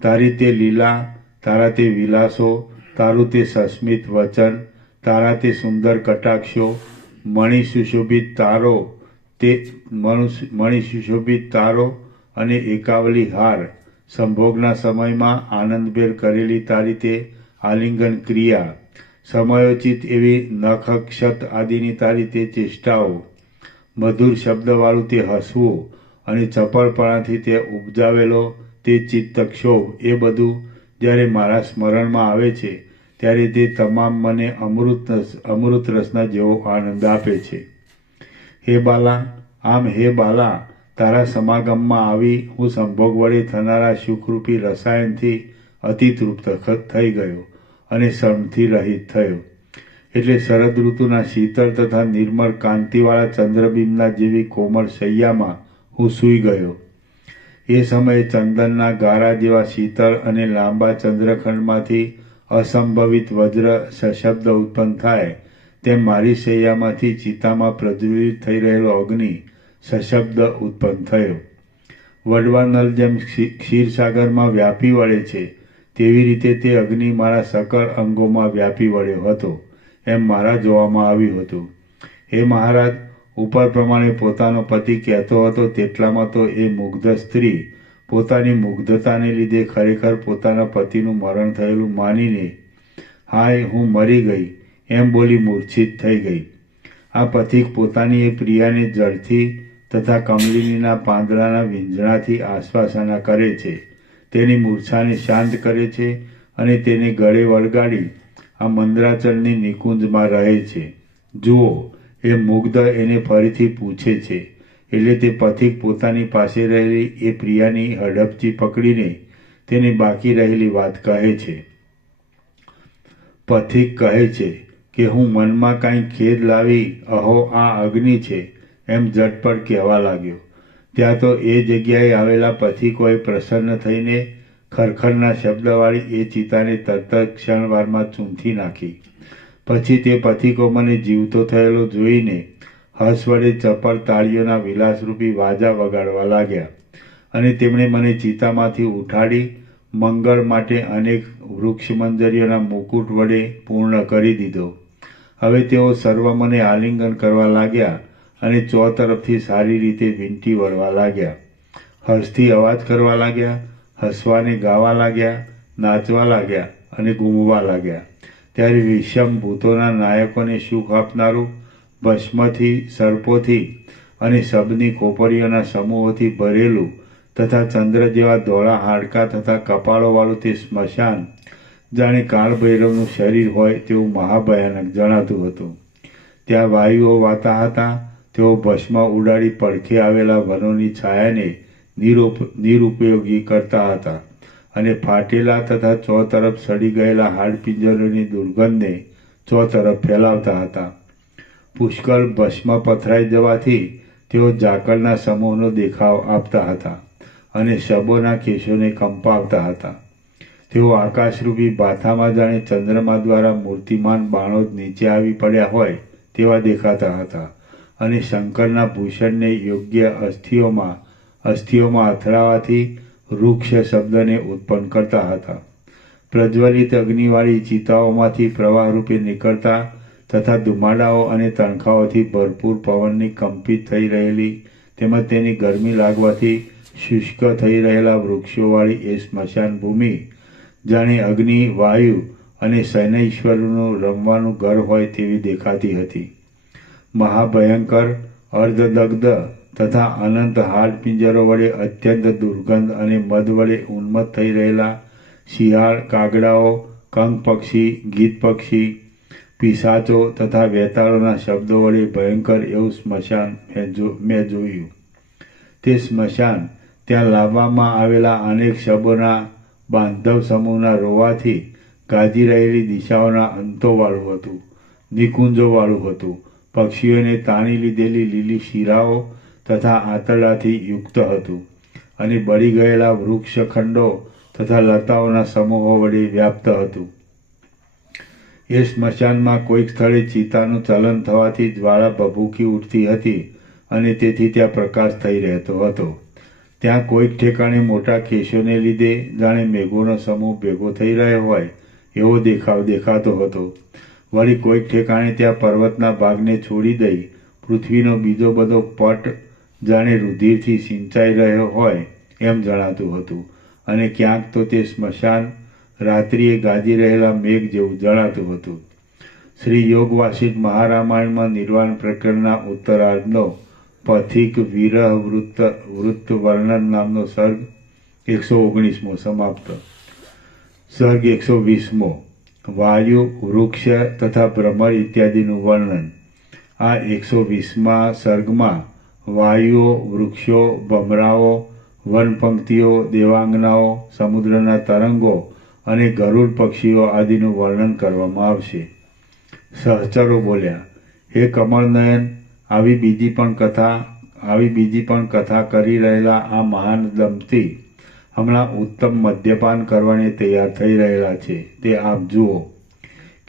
તારી તે લીલા, તારા તે વિલાસો, તારું તે સસ્મિત વચન, તારા તે સુંદર કટાક્ષો, મણિસુશોભિત તારો અને એકાવલી હાર, સંભોગના સમયમાં આનંદભેર કરેલી તારી તે આલિંગન ક્રિયા, સમયોચિત એવી નખક્ષત આદિની તારી તે ચેષ્ટાઓ, મધુર શબ્દવાળું તે હસવું અને ચપળપણાથી તે ઉપજાવેલો તે ચિત્તક્ષોભ, એ બધું જ્યારે મારા સ્મરણમાં આવે છે ત્યારે તે તમામ મને અમૃત રસના જેવો આનંદ આપે છે. હે બાલા, તારા સમાગમમાં આવી હું સંભોગ વડે થનારા સુખરૂપી રસાયણથી અતિ તૃપ્ત થઈ ગયો અને શ્રમથી રહિત થયો. એટલે શરદ ઋતુના શીતળ તથા નિર્મળ કાંતિવાળા ચંદ્રબિંબના જેવી કોમળ શૈયામાં હું સૂઈ ગયો. એ સમયે ચંદનના ગારા જેવા શીતળ અને લાંબા ચંદ્રખંડમાંથી અસંભવિત વજ્ર સશબ્દ ઉત્પન્ન થાય તેમ મારી શૈયામાંથી ચિતામાં પ્રજ્વલિત થઈ રહેલો અગ્નિ સશબ્દ ઉત્પન્ન થયો. વડવા નલ જેમ ક્ષીરસાગરમાં વ્યાપી વળે છે તેવી રીતે તે અગ્નિ મારા સકળ અંગોમાં વ્યાપી વળ્યો હતો એમ મારા જોવામાં આવ્યું હતું. હે મહારાજ, ઉપર પ્રમાણે પોતાનો પતિ કહેતો હતો તેટલામાં તો એ મુગ્ધ સ્ત્રી પોતાની મુગ્ધતાને લીધે ખરેખર પોતાના પતિનું મરણ થયેલું માનીને હાય હું મરી ગઈ એમ બોલી મૂર્છિત થઈ ગઈ. આ પથિક પોતાની એ પ્રિયાને જળથી તથા કમલિનીના પાંદડાના વીંઝણાથી આશ્વાસના કરે છે, તેની મૂર્છાને શાંત કરે છે અને તેને ગળે વળગાડી આ મંદરાચળની નિકુંજમાં રહે છે. જુઓ, એ મુગ્ધ એને ફરીથી પૂછે છે. એટલે તે પથિક પોતાની પાસે રહેલી એ પ્રિયાની હડપચી પકડીને તેને બાકી રહેલી વાત કહે છે. પથિક કહે છે કે હું મનમાં કાંઈ ખેદ લાવી અહો આ અગ્નિ છે એમ ઝટપટ કહેવા લાગ્યો. ત્યાં તો એ જગ્યાએ આવેલા પથિકોએ પ્રસન્ન થઈને ખરખરના શબ્દવાળી એ ચિતાને તરત ક્ષણવારમાં ચૂંથી નાખી. પછી તે પથિકો મને જીવતો થયેલો જોઈને હર્ષ વડે ચપળ તાળીઓના વિલાસરૂપી વાજા વગાડવા લાગ્યા અને તેમણે મને ચિતામાંથી ઉઠાડી મંગળ માટે અનેક વૃક્ષમંજરીઓના મુકુટ વડે પૂર્ણ કરી દીધો. હવે તેઓ સર્વ મને આલિંગન કરવા લાગ્યા અને ચોતરફથી સારી રીતે વીંટી વળવા લાગ્યા. હર્ષથી અવાજ કરવા લાગ્યા, હસવાને ગાવા લાગ્યા, નાચવા લાગ્યા અને ઘૂમવા લાગ્યા. ત્યારે વિષમ ભૂતોના નાયકોને સુખ આપનારું ભસ્મથી, સર્પોથી અને શબની ખોપરીઓના સમૂહોથી ભરેલું તથા ચંદ્ર જેવા ધોળા હાડકાં તથા કપાળોવાળું તે સ્મશાન જાણે કાળભૈરવનું શરીર હોય તેવું મહાભયાનક જણાતું હતું. ત્યાં વાયુઓ વાતા હતા, તેઓ ભસ્મ ઉડાડી પડખે આવેલા વનોની છાયાને નિરુપયોગી કરતા હતા અને ફાટેલા તથા ચોતરફ સડી ગયેલા હાડપિંજરોની દુર્ગંધને ચોતરફ ફેલાવતા હતા. પુષ્કળ ભસ્મ પથરાઈ જવાથી તેઓ ઝાકળના સમૂહનો દેખાવ આપતા હતા અને શબોના કેશોને કંપાવતા હતા. તેઓ આકાશરૂપી બાથામાં જાણે ચંદ્રમા દ્વારા મૂર્તિમાન બાણો જ નીચે આવી પડ્યા હોય તેવા દેખાતા હતા અને શંકરના ભૂષણને યોગ્ય અસ્થિઓમાં અથડાવાથી વૃક્ષ શબ્દને ઉત્પન્ન કરતા હતા. પ્રજ્વલિત અગ્નિવાળી ચિતાઓમાંથી પ્રવાહરૂપે નીકળતા તથા ધુમાડાઓ અને તણખાઓથી ભરપૂર પવનની કંપિત થઈ રહેલી તેમજ તેની ગરમી લાગવાથી શુષ્ક થઈ રહેલા વૃક્ષોવાળી એ સ્મશાન ભૂમિ જાણે અગ્નિ, વાયુ અને શનૈશ્વરનું રમવાનું ઘર હોય તેવી દેખાતી હતી. મહાભયંકર, અર્ધદગ્ધ તથા અનંત હાડપિંજરો વડે અત્યંત દુર્ગંધ અને મદ વડે ઉન્મત્ત થઈ રહેલા શિયાળ, કાગડાઓ, કંક પક્ષી, ગીધ પક્ષી, પિશાચો તથા વેતાળોના શબ્દો વડે ભયંકર એવું સ્મશાન મેં જોયું. તે સ્મશાન ત્યાં લાવવામાં આવેલા અનેક શબોના બાંધવ સમૂહના રોવાથી ગાજી રહેલી દિશાઓના અંતોવાળું હતું, નિકુંજોવાળું હતું. પક્ષીઓને તાણી લીધેલી લીલી શિરાઓ તથા આંતરડાથી યુક્ત હતું અને બળી ગયેલા વૃક્ષખંડો તથા લતાઓના સમૂહો વડે વ્યાપ્ત હતું. એ સ્મશાનમાં કોઈક સ્થળે ચિતાનું ચલન થવાથી જ્વાળા ભભૂકી ઉઠતી હતી અને તેથી ત્યાં પ્રકાશ થઈ રહેતો હતો. ત્યાં કોઈક ઠેકાણે મોટા કેશોને લીધે જાણે મેઘોનો સમૂહ ભેગો થઈ રહ્યો હોય એવો દેખાવ દેખાતો હતો. વળી કોઈક ઠેકાણે ત્યાં પર્વતના ભાગને છોડી દઈ પૃથ્વીનો બીજો બધો પટ જાણે રુધિરથી સિંચાઈ રહ્યો હોય એમ જણાતું હતું અને ક્યાંક તો તે સ્મશાન રાત્રિએ ગાજી રહેલા મેઘ જેવું જણાતું હતું. શ્રી યોગ વાસિષ્ઠ મહારામાયણમાં નિર્વાણ પ્રકરણના ઉત્તરાર્ધનો પથિક વિરહ વૃત્ત વર્ણન નામનો સર્ગ 119મો સમાપ્ત. સર્ગ 120મો વાયુ, વૃક્ષ તથા ભ્રમર ઇત્યાદિનું વર્ણન. આ 120મા સર્ગમાં વાયુઓ, વૃક્ષો, ભમરાઓ, વનપંક્તિઓ, દેવાંગનાઓ, સમુદ્રના તરંગો અને ગરુડ પક્ષીઓ આદિનું વર્ણન કરવામાં આવશે. સહચરો બોલ્યા, હે કમળનયન, આવી બીજી પણ કથા કરી રહેલા આ મહાન દંપતી હમણાં ઉત્તમ મદ્યપાન કરવાને તૈયાર થઈ રહેલા છે તે આપ જુઓ.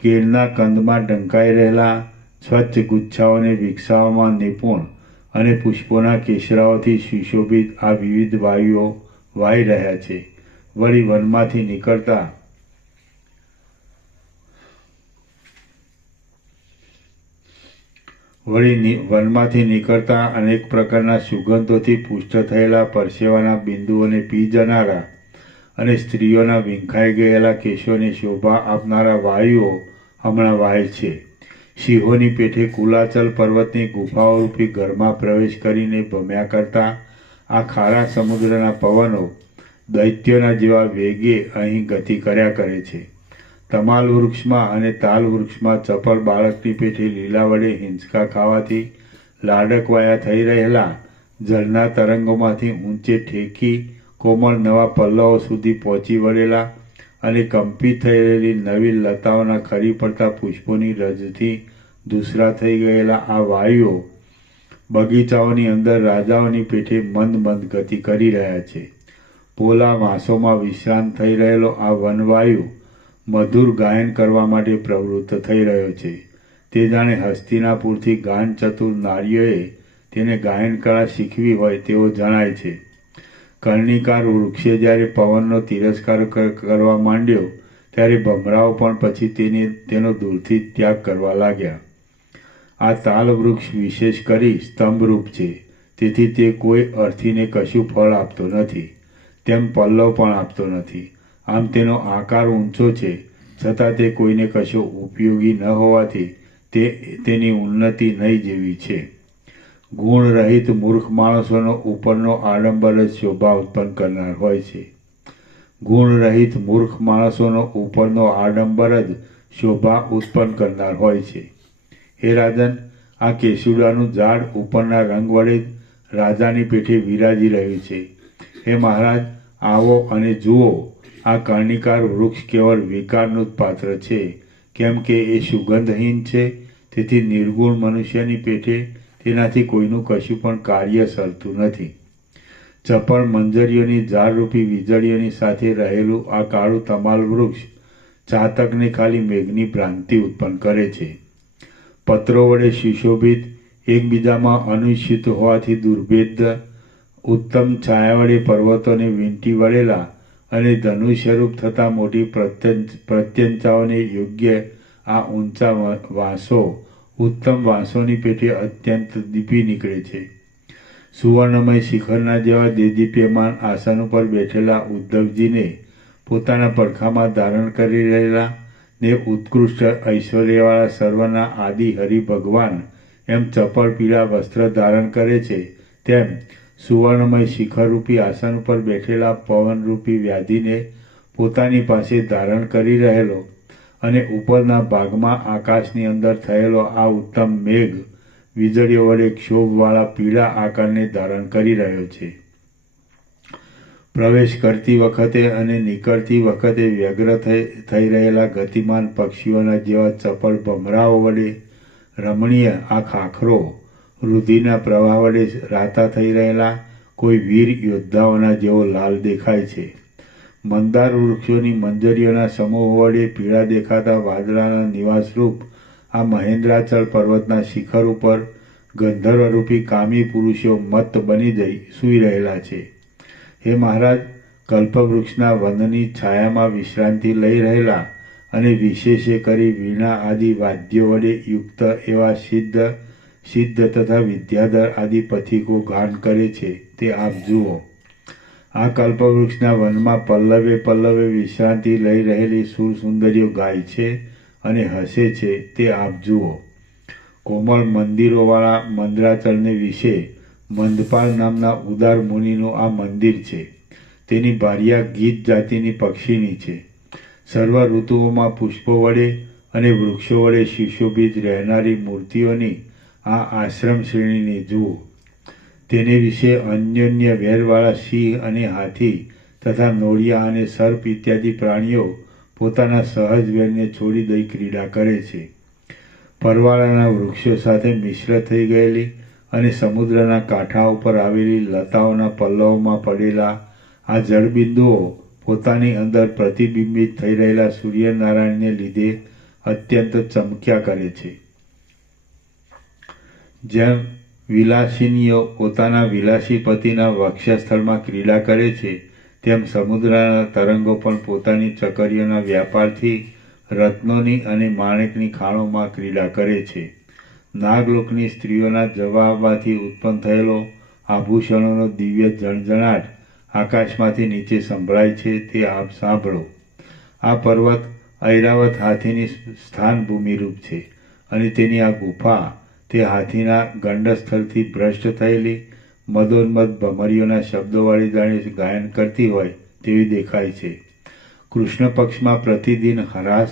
કેળના કંદમાં ઢંકાઈ રહેલા સ્વચ્છ ગુચ્છાઓને વિકસાવવામાં નિપુણ અને પુષ્પોના કેસરાઓથી સુશોભિત આ વિવિધ વાયુઓ વાઈ રહ્યા છે. વળી વનમાંથી નીકળતા અનેક પ્રકારના સુગંધોથી પુષ્ટ થયેલા પરસેવાના બિંદુઓને પી જનારા અને સ્ત્રીઓના વિંખાઈ ગયેલા કેશોને શોભા આપનારા વાયુઓ હમણાં વાય છે. સિંહોની પેઠે કુલાચલ પર્વતની ગુફાઓરૂપી ઘરમાં પ્રવેશ કરીને ભમ્યા કરતા આ ખારા સમુદ્રના પવનો દૈત્યોના જેવા વેગે અહીં ગતિ કર્યા કરે છે. તમાલ વૃક્ષમાં અને તાલ વૃક્ષમાં ચપળ બાળકની પેઠે લીલા વડે હિંચકા ખાવાથી લાડકવાયા થઈ રહેલા જળના તરંગોમાંથી ઊંચે ઠેકી કોમળ નવા પલ્લવો સુધી પહોંચી વળેલા અને કંપિત થઈ રહેલી નવી લતાઓના ખરી પડતા પુષ્પોની રજથી દૂસરા થઈ ગયેલા આ વાયુઓ બગીચાઓની અંદર રાજાઓની પેઠે મંદ ગતિ કરી રહ્યા છે. પોલા વાંસોમાં વિશ્રાંત થઈ રહેલો આ વનવાયુ મધુર ગાયન કરવા માટે પ્રવૃત્ત થઈ રહ્યો છે. તે જાણે હસ્તિનાપુરથી ગાન ચતુર નારીઓએ તેને ગાયન કળા શીખવી હોય તેવો જણાય છે. કર્ણિકાર વૃક્ષે જ્યારે પવનનો તિરસ્કાર કરવા માંડ્યો ત્યારે ભમરાઓ પણ પછી તેનો દૂરથી ત્યાગ કરવા લાગ્યા. આ તાલ વૃક્ષ વિશેષ કરી સ્તંભરૂપ છે, તેથી તે કોઈ અર્થીને કશું ફળ આપતો નથી, તેમ પલ્લવ પણ આપતો નથી. આમ તેનો આકાર ઊંચો છે, છતાં તે કોઈને કશો ઉપયોગી ન હોવાથી તેની ઉન્નતિ નહીં જેવી છે. ગુણ રહિત મૂર્ખ માણસોનો ઉપરનો આડંબર જ શોભા ઉત્પન્ન કરનાર હોય છે. ગુણ રહિત મૂર્ખ માણસોનો ઉપરનો આડંબર જ શોભા ઉત્પન્ન કરનાર હોય છે. હે રાજન, આ કેસુડાનું ઝાડ ઉપરના રંગ વડે જ રાજાની પેઠે વિરાજી રહ્યું છે. હે મહારાજ, આવો અને જુઓ, આ કર્ણિકાર વૃક્ષ કેવળ વિકારનું જ પાત્ર છે કેમ કે એ સુગંધહીન છે. તેથી નિર્ગુણ મનુષ્યની પેટે તેનાથી કોઈનું કશું પણ કાર્ય સલતું નથી. ચપળ મંજરીઓની ઝાડરૂપી વીજળીઓની સાથે રહેલું આ કાળું તમાલ વૃક્ષ ચાતકને ખાલી મેઘની ભ્રાંતિ ઉત્પન્ન કરે છે. પત્રો વડે સુશોભિત, એકબીજામાં અનુસ્યુત હોવાથી દુર્ભેદ, ઉત્તમ છાયા વડે પર્વતોને વીંટી વળેલા અને ધનુસ્વરૂપ થતા મોટી પ્રત્યંચાઓને યોગ્ય આ ઊંચા વાંસો ઉત્તમ વાંસોની પેટે અત્યંત દીપી નીકળે છે. સુવર્ણમય શિખરના જેવા દેદીપ્યમાન આસન ઉપર બેઠેલા ઉદ્ધવજીને પોતાના પડખામાં ધારણ કરી રહેલા ને ઉત્કૃષ્ટ ઐશ્વર્યવાળા સર્વના આદિ હરિ ભગવાન એમ ચપળ પીળા વસ્ત્ર ધારણ કરે છે, તેમ સુવર્ણમય શિખરરૂપી આસન ઉપર બેઠેલા પવનરૂપી વ્યાધિને પોતાની પાસે ધારણ કરી રહેલો અને ઉપરના ભાગમાં આકાશની અંદર થયેલો આ ઉત્તમ મેઘ વીજળીઓ વડે ક્ષોભવાળા પીળા આકારને ધારણ કરી રહ્યો છે. પ્રવેશ કરતી વખતે અને નીકળતી વખતે વ્યગ્ર થઈ રહેલા ગતિમાન પક્ષીઓના જેવા ચપળ ભમરાઓ વડે રમણીય આ ખાખરો રુધિરના પ્રવાહ વડે રાતા થઈ રહેલા કોઈ વીર યોદ્ધાઓના જેવો લાલ દેખાય છે. મંદાર વૃક્ષોની મંજરીઓના સમૂહ વડે પીળા દેખાતા વાદળાના નિવાસરૂપ આ મહેન્દ્રાચળ પર્વતના શિખર ઉપર ગંધર્વરૂપી કામી પુરુષો મત્ત બની જઈ સૂઈ રહેલા છે. હે મહારાજ, કલ્પવૃક્ષના વનની છાયામાં વિશ્રાંતિ લઈ રહેલા અને વિશેષે કરી વીણા આદિ વાદ્યો વડે યુક્ત એવા સિદ્ધ તથા વિદ્યાધર આદિ પથિકો ગાન કરે છે તે આપ જુઓ. આ કલ્પવૃક્ષના વનમાં પલ્લવે પલ્લવે વિશ્રાંતિ લઈ રહેલી સુરસુંદરીઓ ગાય છે અને હસે છે તે આપ જુઓ. કોમળ મંદિરોવાળા મંદરાચળને વિશે મંદપાળ નામના ઉદાર મુનિનું આ મંદિર છે. તેની બારિયા ગીત જાતિની પક્ષીની છે. સર્વ ઋતુઓમાં પુષ્પો વડે અને વૃક્ષો વડે સુશોભિત રહેનારી મૂર્તિઓની આ આશ્રમ શ્રેણીને જુઓ. તેને વિશે અન્યોન્ય વેરવાળા સિંહ અને હાથી તથા નોળિયા અને સર્પ ઇત્યાદિ પ્રાણીઓ પોતાના સહજ વેરને છોડી દઈ ક્રીડા કરે છે. પરવાળાના વૃક્ષો સાથે મિશ્ર થઈ ગયેલી અને સમુદ્રના કાંઠા ઉપર આવેલી લતાઓના પલ્લવોમાં પડેલા આ જળબિંદુઓ પોતાની અંદર પ્રતિબિંબિત થઈ રહેલા સૂર્યનારાયણને લીધે અત્યંત ચમક્યા કરે છે. જેમ વિલાસિનીઓ પોતાના વિલાસી પતિના વક્ષસ્થળમાં ક્રીડા કરે છે, તેમ સમુદ્રના તરંગો પણ પોતાની ચકરીઓના વ્યાપારથી રત્નોની અને માણેકની ખાણોમાં ક્રીડા કરે છે. નાગલોકની સ્ત્રીઓના જવાબાથી ઉત્પન્ન થયેલો આભૂષણોનો દિવ્ય જણજણાટ આકાશમાંથી નીચે સંભળાય છે તે આપ સાંભળો. આ પર્વત ઐરાવત હાથીની સ્થાનભૂમિરૂપ છે અને તેની આ ગુફા તે હાથીના ગંડસ્થળથી ભ્રષ્ટ થયેલી મદોન્મદ ભમરીઓના શબ્દોવાળી જાણે ગાયન કરતી હોય તેવી દેખાય છે. કૃષ્ણ પક્ષમાં પ્રતિદિન હરાસ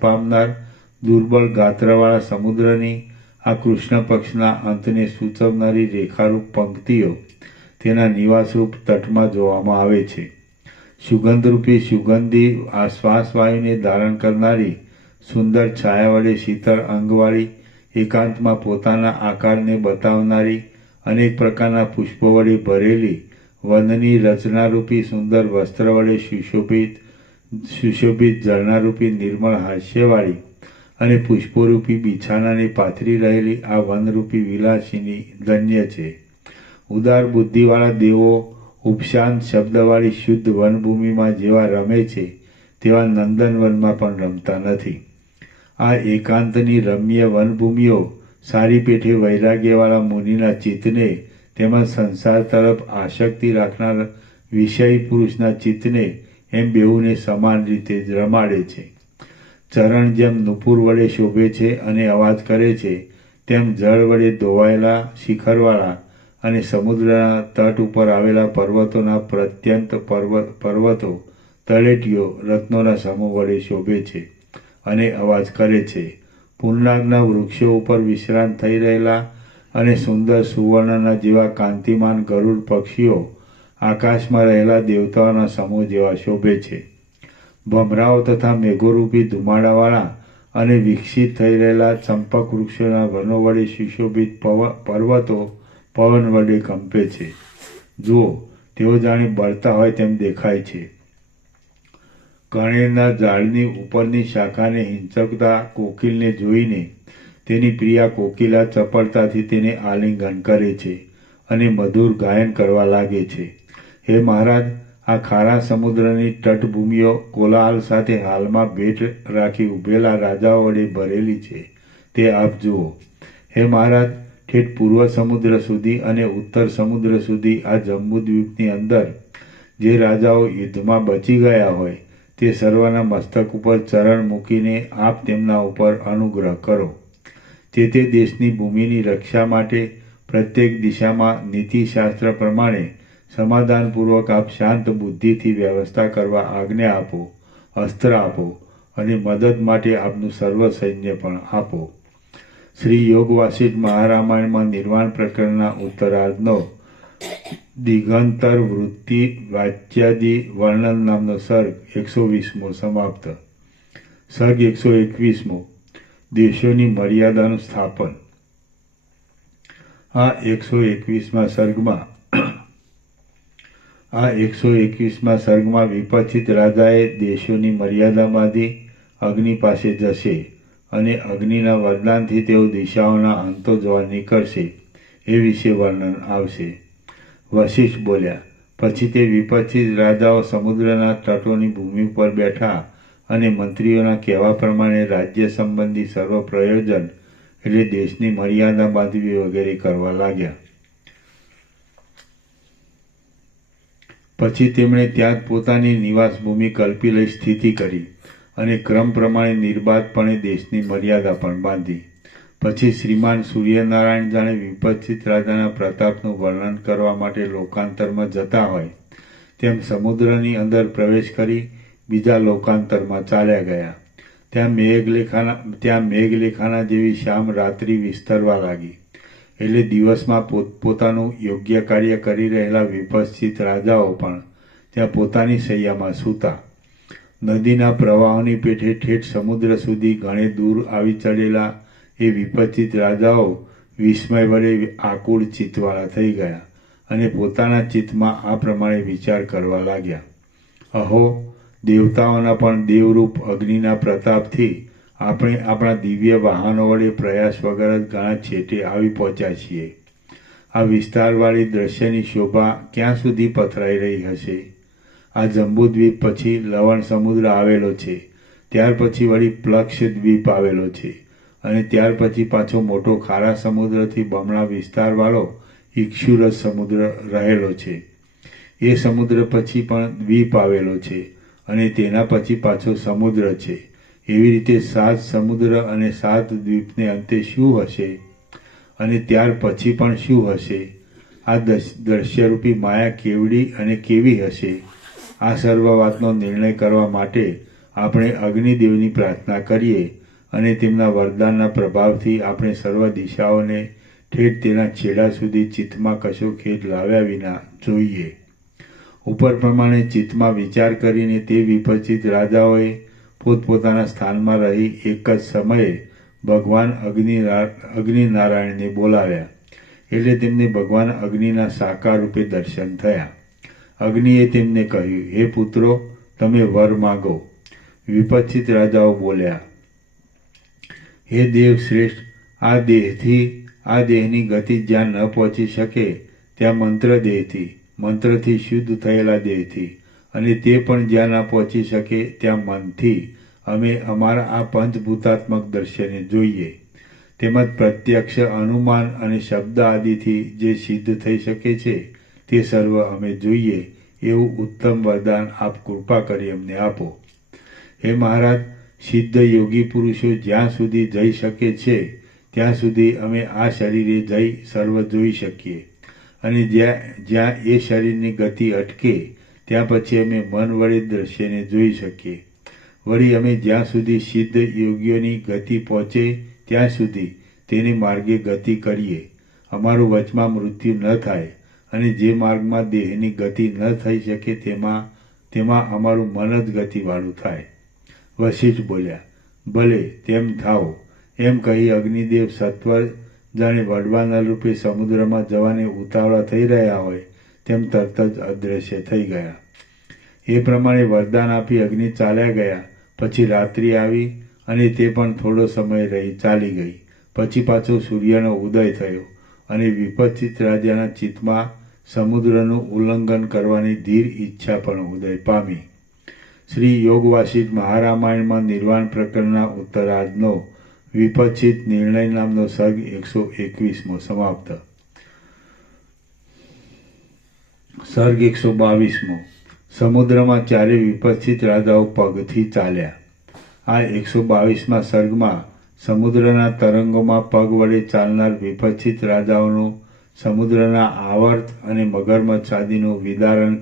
પામનાર દુર્બળ ગાત્રવાળા સમુદ્રની આ કૃષ્ણ પક્ષના અંતને સૂચવનારી રેખારૂપ પંક્તિઓ તેના નિવાસરૂપ તટમાં જોવામાં આવે છે. સુગંધરૂપી સુગંધી આ શ્વાસવાયુને ધારણ કરનારી સુંદર છાયા વડે શીતળ અંગવાળી એકાંતમાં પોતાના આકારને બતાવનારી અનેક પ્રકારના પુષ્પો વડે ભરેલી વનની રચનારૂપી સુંદર વસ્ત્ર વડે સુશોભિત ઝરણારૂપી નિર્મળ હાસ્યવાળી અને પુષ્પોરૂપી બિછાનાને પાથરી રહેલી આ વનરૂપી વિલાસિની ધન્ય છે. ઉદાર બુદ્ધિવાળા દેવો ઉપશાંત શબ્દવાળી શુદ્ધ વનભૂમિમાં જેવા રમે છે તેવા નંદનવનમાં પણ રમતા નથી. આ એકાંતની રમ્ય વનભૂમિઓ સારી પેઠે વૈરાગ્યવાળા મુનિના ચિત્તને તેમજ સંસાર તરફ આસક્તિ રાખનાર વિષય પુરુષના ચિત્તને એમ બેઉને સમાન રીતે જ રમાડે છે. ચરણ જેમ નુપુર વડે શોભે છે અને અવાજ કરે છે, તેમ જળ વડે ધોવાયેલા શિખરવાળા અને સમુદ્રના તટ ઉપર આવેલા પર્વતોના પ્રત્યંત પર્વતો તળેટીઓ રત્નોના સમૂહ વડે શોભે છે અને અવાજ કરે છે. પૂર્ણાગના વૃક્ષો ઉપર વિશ્રાંત થઈ રહેલા અને સુંદર સુવર્ણના જેવા કાંતિમાન ગરુડ પક્ષીઓ આકાશમાં રહેલા દેવતાઓના સમૂહ જેવા શોભે છે. ભમરાઓ તથા મેઘોરૂપી ધુમાડાવાળા અને વિકસિત થઈ રહેલા ચંપક વૃક્ષોના વનો વડે સુશોભિત પર્વતો પવન વડે કંપે છે. જુઓ, તેઓ જાણે બળતા હોય તેમ દેખાય છે. કણેરના ઝાડની ઉપરની શાખાને હિંચકતા કોકિલને જોઈને તેની પ્રિયા કોકિલા ચપળતાથી તેને આલિંગન કરે છે અને મધુર ગાયન કરવા લાગે છે. હે મહારાજ, આ ખારા સમુદ્રની તટભૂમિઓ કોલાહલ સાથે હાલમાં ભેટ રાખી ઊભેલા રાજાઓ વડે ભરેલી છે, તે આપ જુઓ. હે મહારાજ, ઠેઠ પૂર્વ સમુદ્ર સુધી અને ઉત્તર સમુદ્ર સુધી આ જંબુદ્વીપની અંદર જે રાજાઓ યુદ્ધમાં બચી ગયા હોય તે સર્વના મસ્તક ઉપર ચરણ મૂકીને આપ તેમના ઉપર અનુગ્રહ કરો. તે દેશની ભૂમિની રક્ષા માટે પ્રત્યેક દિશામાં નીતિશાસ્ત્ર પ્રમાણે સમાધાનપૂર્વક આપ શાંત બુદ્ધિથી વ્યવસ્થા કરવા આજ્ઞા આપો, અસ્ત્ર આપો અને મદદ માટે આપનું સર્વ સૈન્ય પણ આપો. શ્રી યોગ વાસિષ્ઠ મહારામાયણમાં નિર્વાણ પ્રકરણના ઉત્તરાર્ધનો દિગંતર વૃત્તિ વાચ્યાદિ વર્ણન નામનો સર્ગ 120મો સમાપ્ત. સર્ગ 121મો દેશોની મર્યાદાનું સ્થાપન. આ 121મા સર્ગમાં વિપક્ષિત રાજાએ દેશોની મર્યાદા બાંધી અગ્નિ પાસે જશે અને અગ્નિના વરદાનથી તેઓ દિશાઓના અંતો જોવા નીકળશે એ વિશે વર્ણન આવશે. વશિષ્ઠ બોલ્યા, પછી તે વિપક્ષિત રાજાઓ સમુદ્રના તટોની ભૂમિ ઉપર બેઠા અને મંત્રીઓના કહેવા પ્રમાણે રાજ્ય સંબંધી સર્વ પ્રયોજન એટલે દેશની મર્યાદા બાંધવી વગેરે કરવા લાગ્યા. પછી તેમણે ત્યાં જ પોતાની નિવાસ ભૂમિ કલ્પી લઈ સ્થિતિ કરી અને ક્રમ પ્રમાણે નિર્બાધપણે દેશની મર્યાદા પણ બાંધી. પછી શ્રીમાન સૂર્યનારાયણ જાણે વિપક્ષિત રાજાના પ્રતાપનું વર્ણન કરવા માટે લોકાંતરમાં જતા હોય તેમ સમુદ્રની અંદર પ્રવેશ કરી બીજા લોકાંતરમાં ચાલ્યા ગયા. ત્યાં મેઘલેખાના જેવી શ્યામ રાત્રિ વિસ્તરવા લાગી. એટલે દિવસમાં પોતાનું યોગ્ય કાર્ય કરી રહેલા વિપક્ષિત રાજાઓ પણ ત્યાં પોતાની શૈયામાં સૂતા. નદીના પ્રવાહોની પેઠે ઠેઠ સમુદ્ર સુધી ઘણે દૂર આવી ચડેલા એ વિપક્ષિત રાજાઓ વિસ્મય વડે આકુળ ચિત્તવાળા થઈ ગયા અને પોતાના ચિત્તમાં આ પ્રમાણે વિચાર કરવા લાગ્યા. અહો, દેવતાઓના પણ દેવરૂપ અગ્નિના પ્રતાપથી આપણે આપણા દિવ્ય વાહનો વડે પ્રયાસ વગર જ ઘણા છેટે આવી પહોંચ્યા છીએ. આ વિસ્તારવાળી દ્રશ્યની શોભા ક્યાં સુધી પથરાઈ રહી હશે? આ જંબુદ્વીપ પછી લવણ સમુદ્ર આવેલો છે, ત્યાર પછી વળી પ્લક્ષ દ્વીપ આવેલો છે અને ત્યાર પછી પાછો મોટો ખારા સમુદ્રથી બમણા વિસ્તારવાળો ઇક્ષુરસ સમુદ્ર રહેલો છે. એ સમુદ્ર પછી પણ દ્વીપ આવેલો છે અને તેના પછી પાછો સમુદ્ર છે. એવી રીતે 7 સમુદ્ર અને 7 દ્વીપને અંતે શું હશે અને ત્યાર પછી પણ શું હશે? આ દ્રશ્યરૂપી માયા કેવડી અને કેવી હશે? આ સર્વ વાતનો નિર્ણય કરવા માટે આપણે અગ્નિદેવની પ્રાર્થના કરીએ અને તેમના વરદાનના પ્રભાવથી આપણે સર્વ દિશાઓને ઠેઠ તેના છેડા સુધી ચિત્તમાં કશો ખેદ લાવ્યા વિના જોઈએ. ઉપર પ્રમાણે ચિત્તમાં વિચાર કરીને તે વિપક્ષિત રાજાઓએ પોતપોતાના સ્થાનમાં રહી એક જ સમયે ભગવાન અગ્નિનારાયણને બોલાવ્યા. એટલે તેમને ભગવાન અગ્નિના સાકાર રૂપે દર્શન થયા. અગ્નિએ તેમને કહ્યું, હે પુત્રો, તમે વર માગો. વિપક્ષિત રાજાઓ બોલ્યા, હે દેવ શ્રેષ્ઠ, આ દેહની ગતિ જ્યાં ન પહોંચી શકે ત્યાં મંત્રથી શુદ્ધ થયેલા દેહથી અને તે પણ જ્યાં ના પહોંચી શકે ત્યાં મનથી અમે અમારા આ પંચભૂતાત્મક દ્રશ્યને જોઈએ. તેમજ પ્રત્યક્ષ, અનુમાન અને શબ્દ આદિથી જે સિદ્ધ થઈ શકે છે તે સર્વ અમે જોઈએ એવું ઉત્તમ વરદાન આપ કૃપા કરી અમને આપો. હે મહારાજ, સિદ્ધ યોગી પુરુષો જ્યાં સુધી જઈ શકે છે ત્યાં સુધી અમે આ શરીરે જઈ સર્વ જોઈ શકીએ અને જ્યાં એ શરીરની ગતિ અટકે ત્યાં પછી અમે મન વડે દ્રશ્યને જોઈ શકીએ. વળી અમે જ્યાં સુધી સિદ્ધ યોગીઓની ગતિ પહોંચે ત્યાં સુધી તેને માર્ગે ગતિ કરીએ. અમારું વચમાં મૃત્યુ ન થાય અને જે માર્ગમાં દેહની ગતિ ન થઈ શકે તેમાં અમારું મન જ ગતિવાળું થાય. વશિષ્ઠ બોલ્યા, ભલે તેમ થાઓ. એમ કહી અગ્નિદેવ સત્વર જાણે વડવાના રૂપે સમુદ્રમાં જવાને ઉતાવળા થઈ રહ્યા હોય તેમ તરત જ અદૃશ્ય થઈ ગયા. એ પ્રમાણે વરદાન આપી અગ્નિ ચાલ્યા ગયા. પછી રાત્રિ આવી અને તે પણ થોડો સમય રહી ચાલી ગઈ. પછી પાછો સૂર્યનો ઉદય થયો અને વિપત્તિત રાજાના ચિત્તમાં સમુદ્રનું ઉલ્લંઘન કરવાની ધીર ઈચ્છા પણ ઉદય પામી. શ્રી યોગ વાસિષ્ઠ મહારામાયણમાં નિર્વાણ પ્રકરણના ઉત્તરાર્ધનો વિપત્તિત નિર્ણય નામનો સર્ગ 121મો સમાપ્ત. સર્ગ 122મો. સમુદ્રમાં ચારે વિપત્તિત રાજાઓ પગથી ચાલ્યા. આ 122મા સર્ગમાં સમુદ્રના તરંગોમાં પગ વડે ચાલનાર વિપત્તિત રાજાઓનું સમુદ્રના આવર્ત અને મગરમચ્છ આદિનું વિદારણ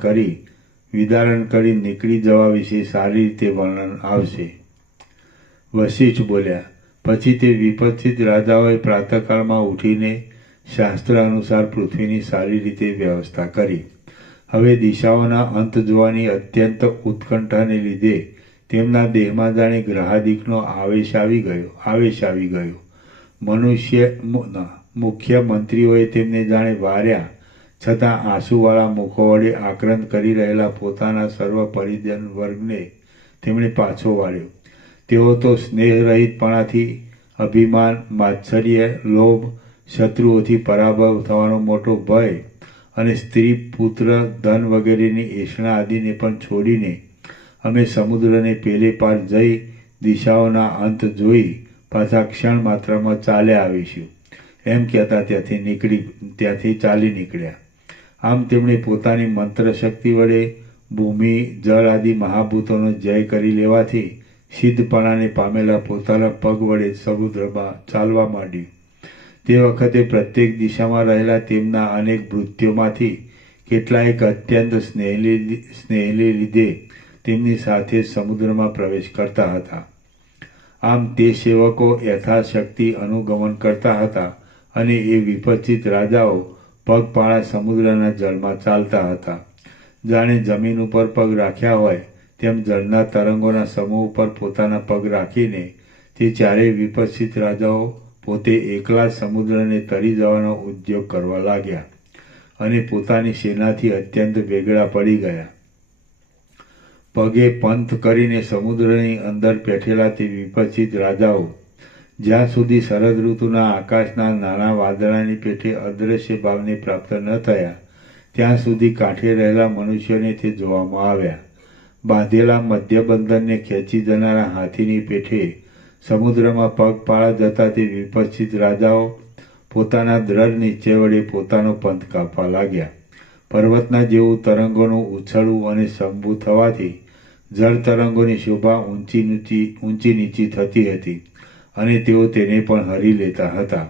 કરી નીકળી જવા વિશે સારી રીતે વર્ણન આવશે. વશિષ્ઠ બોલ્યા, પછી તે વિપત્તિત રાજાઓએ પ્રાતઃકાળમાં ઉઠીને શાસ્ત્ર અનુસાર પૃથ્વીની સારી રીતે વ્યવસ્થા કરી. હવે દિશાઓના અંત જોવાની અત્યંત ઉત્કંઠાને લીધે તેમના દેહમાં જાણે ગ્રહાદિકનો આવેશ આવી ગયો. મુખ્ય મંત્રીઓએ તેમને જાણે વાર્યા, છતાં આંસુવાળા મુખો વડે આક્રંદ કરી રહેલા પોતાના સર્વ પરિજન વર્ગને તેમણે પાછો વાળ્યો. તેઓ તો સ્નેહરહિતપણાથી અભિમાન, માત્સર્ય, લોભ, શત્રુઓથી પરાભવ થવાનો મોટો ભય અને સ્ત્રી, પુત્ર, ધન વગેરેની એષણા આદિને પણ છોડીને અમે સમુદ્રને પેલે પાર જઈ દિશાઓના અંત જોઈ પાછા ક્ષણ માત્રમાં ચાલ્યા આવીશું એમ કહેતા ત્યાંથી ચાલી નીકળ્યા. આમ તેમણે પોતાની મંત્ર શક્તિ વડે ભૂમિ, જળ આદિ મહાભૂતોનો જય કરી લેવાથી સિદ્ધપણાને પામેલા પોતાના પગ વડે સમુદ્રમાં ચાલવા માંડ્યું. તે વખતે પ્રત્યેક દિશામાં રહેલા તેમના અનેક ભૃત્યોમાંથી કેટલાયક અત્યંત સ્નેહને લીધે તેમની સાથે સમુદ્રમાં પ્રવેશ કરતા હતા. આમ તે સેવકો યથાશક્તિ અનુગમન કરતા હતા અને એ વિપત્તિત રાજાઓ પગપાળા સમુદ્રના જળમાં ચાલતા હતા. જાણે જમીન ઉપર પગ રાખ્યા હોય તેમ જળના તરંગોના સમૂહ ઉપર પોતાના પગ રાખીને તે ચારેય વિપત્તિત રાજાઓ પોતે એકલા સમુદ્રને તરી જવાનો ઉદ્યોગ કરવા લાગ્યા અને પોતાની સેનાથી અત્યંત વેગળા પડી ગયા. પગે પંથ કરીને સમુદ્રની અંદર બેઠેલા તે વિપત્તિત રાજાઓ જ્યાં સુધી શરદ ઋતુના આકાશના નાના વાદળાની પેઠે અદૃશ્ય ભાવને પ્રાપ્ત ન થયા ત્યાં સુધી કાંઠે રહેલા મનુષ્યોને તે જોવામાં આવ્યા. બાંધેલા મધ્યબંધનને ખેંચી જનારા હાથીની પેઠે સમુદ્રમાં પગપાળા જતા તે વિપત્તિત રાજાઓ પોતાના દ્રઢ નિશ્ચય વડે પોતાનો પંથ કાપવા લાગ્યા. પર્વતના જેવું તરંગોનું ઉછળવું અને સંભુ થવાથી જળ તરંગોની શોભા ઊંચી નીચી થતી હતી અને તેઓ તેને પણ હરી લેતા હતા.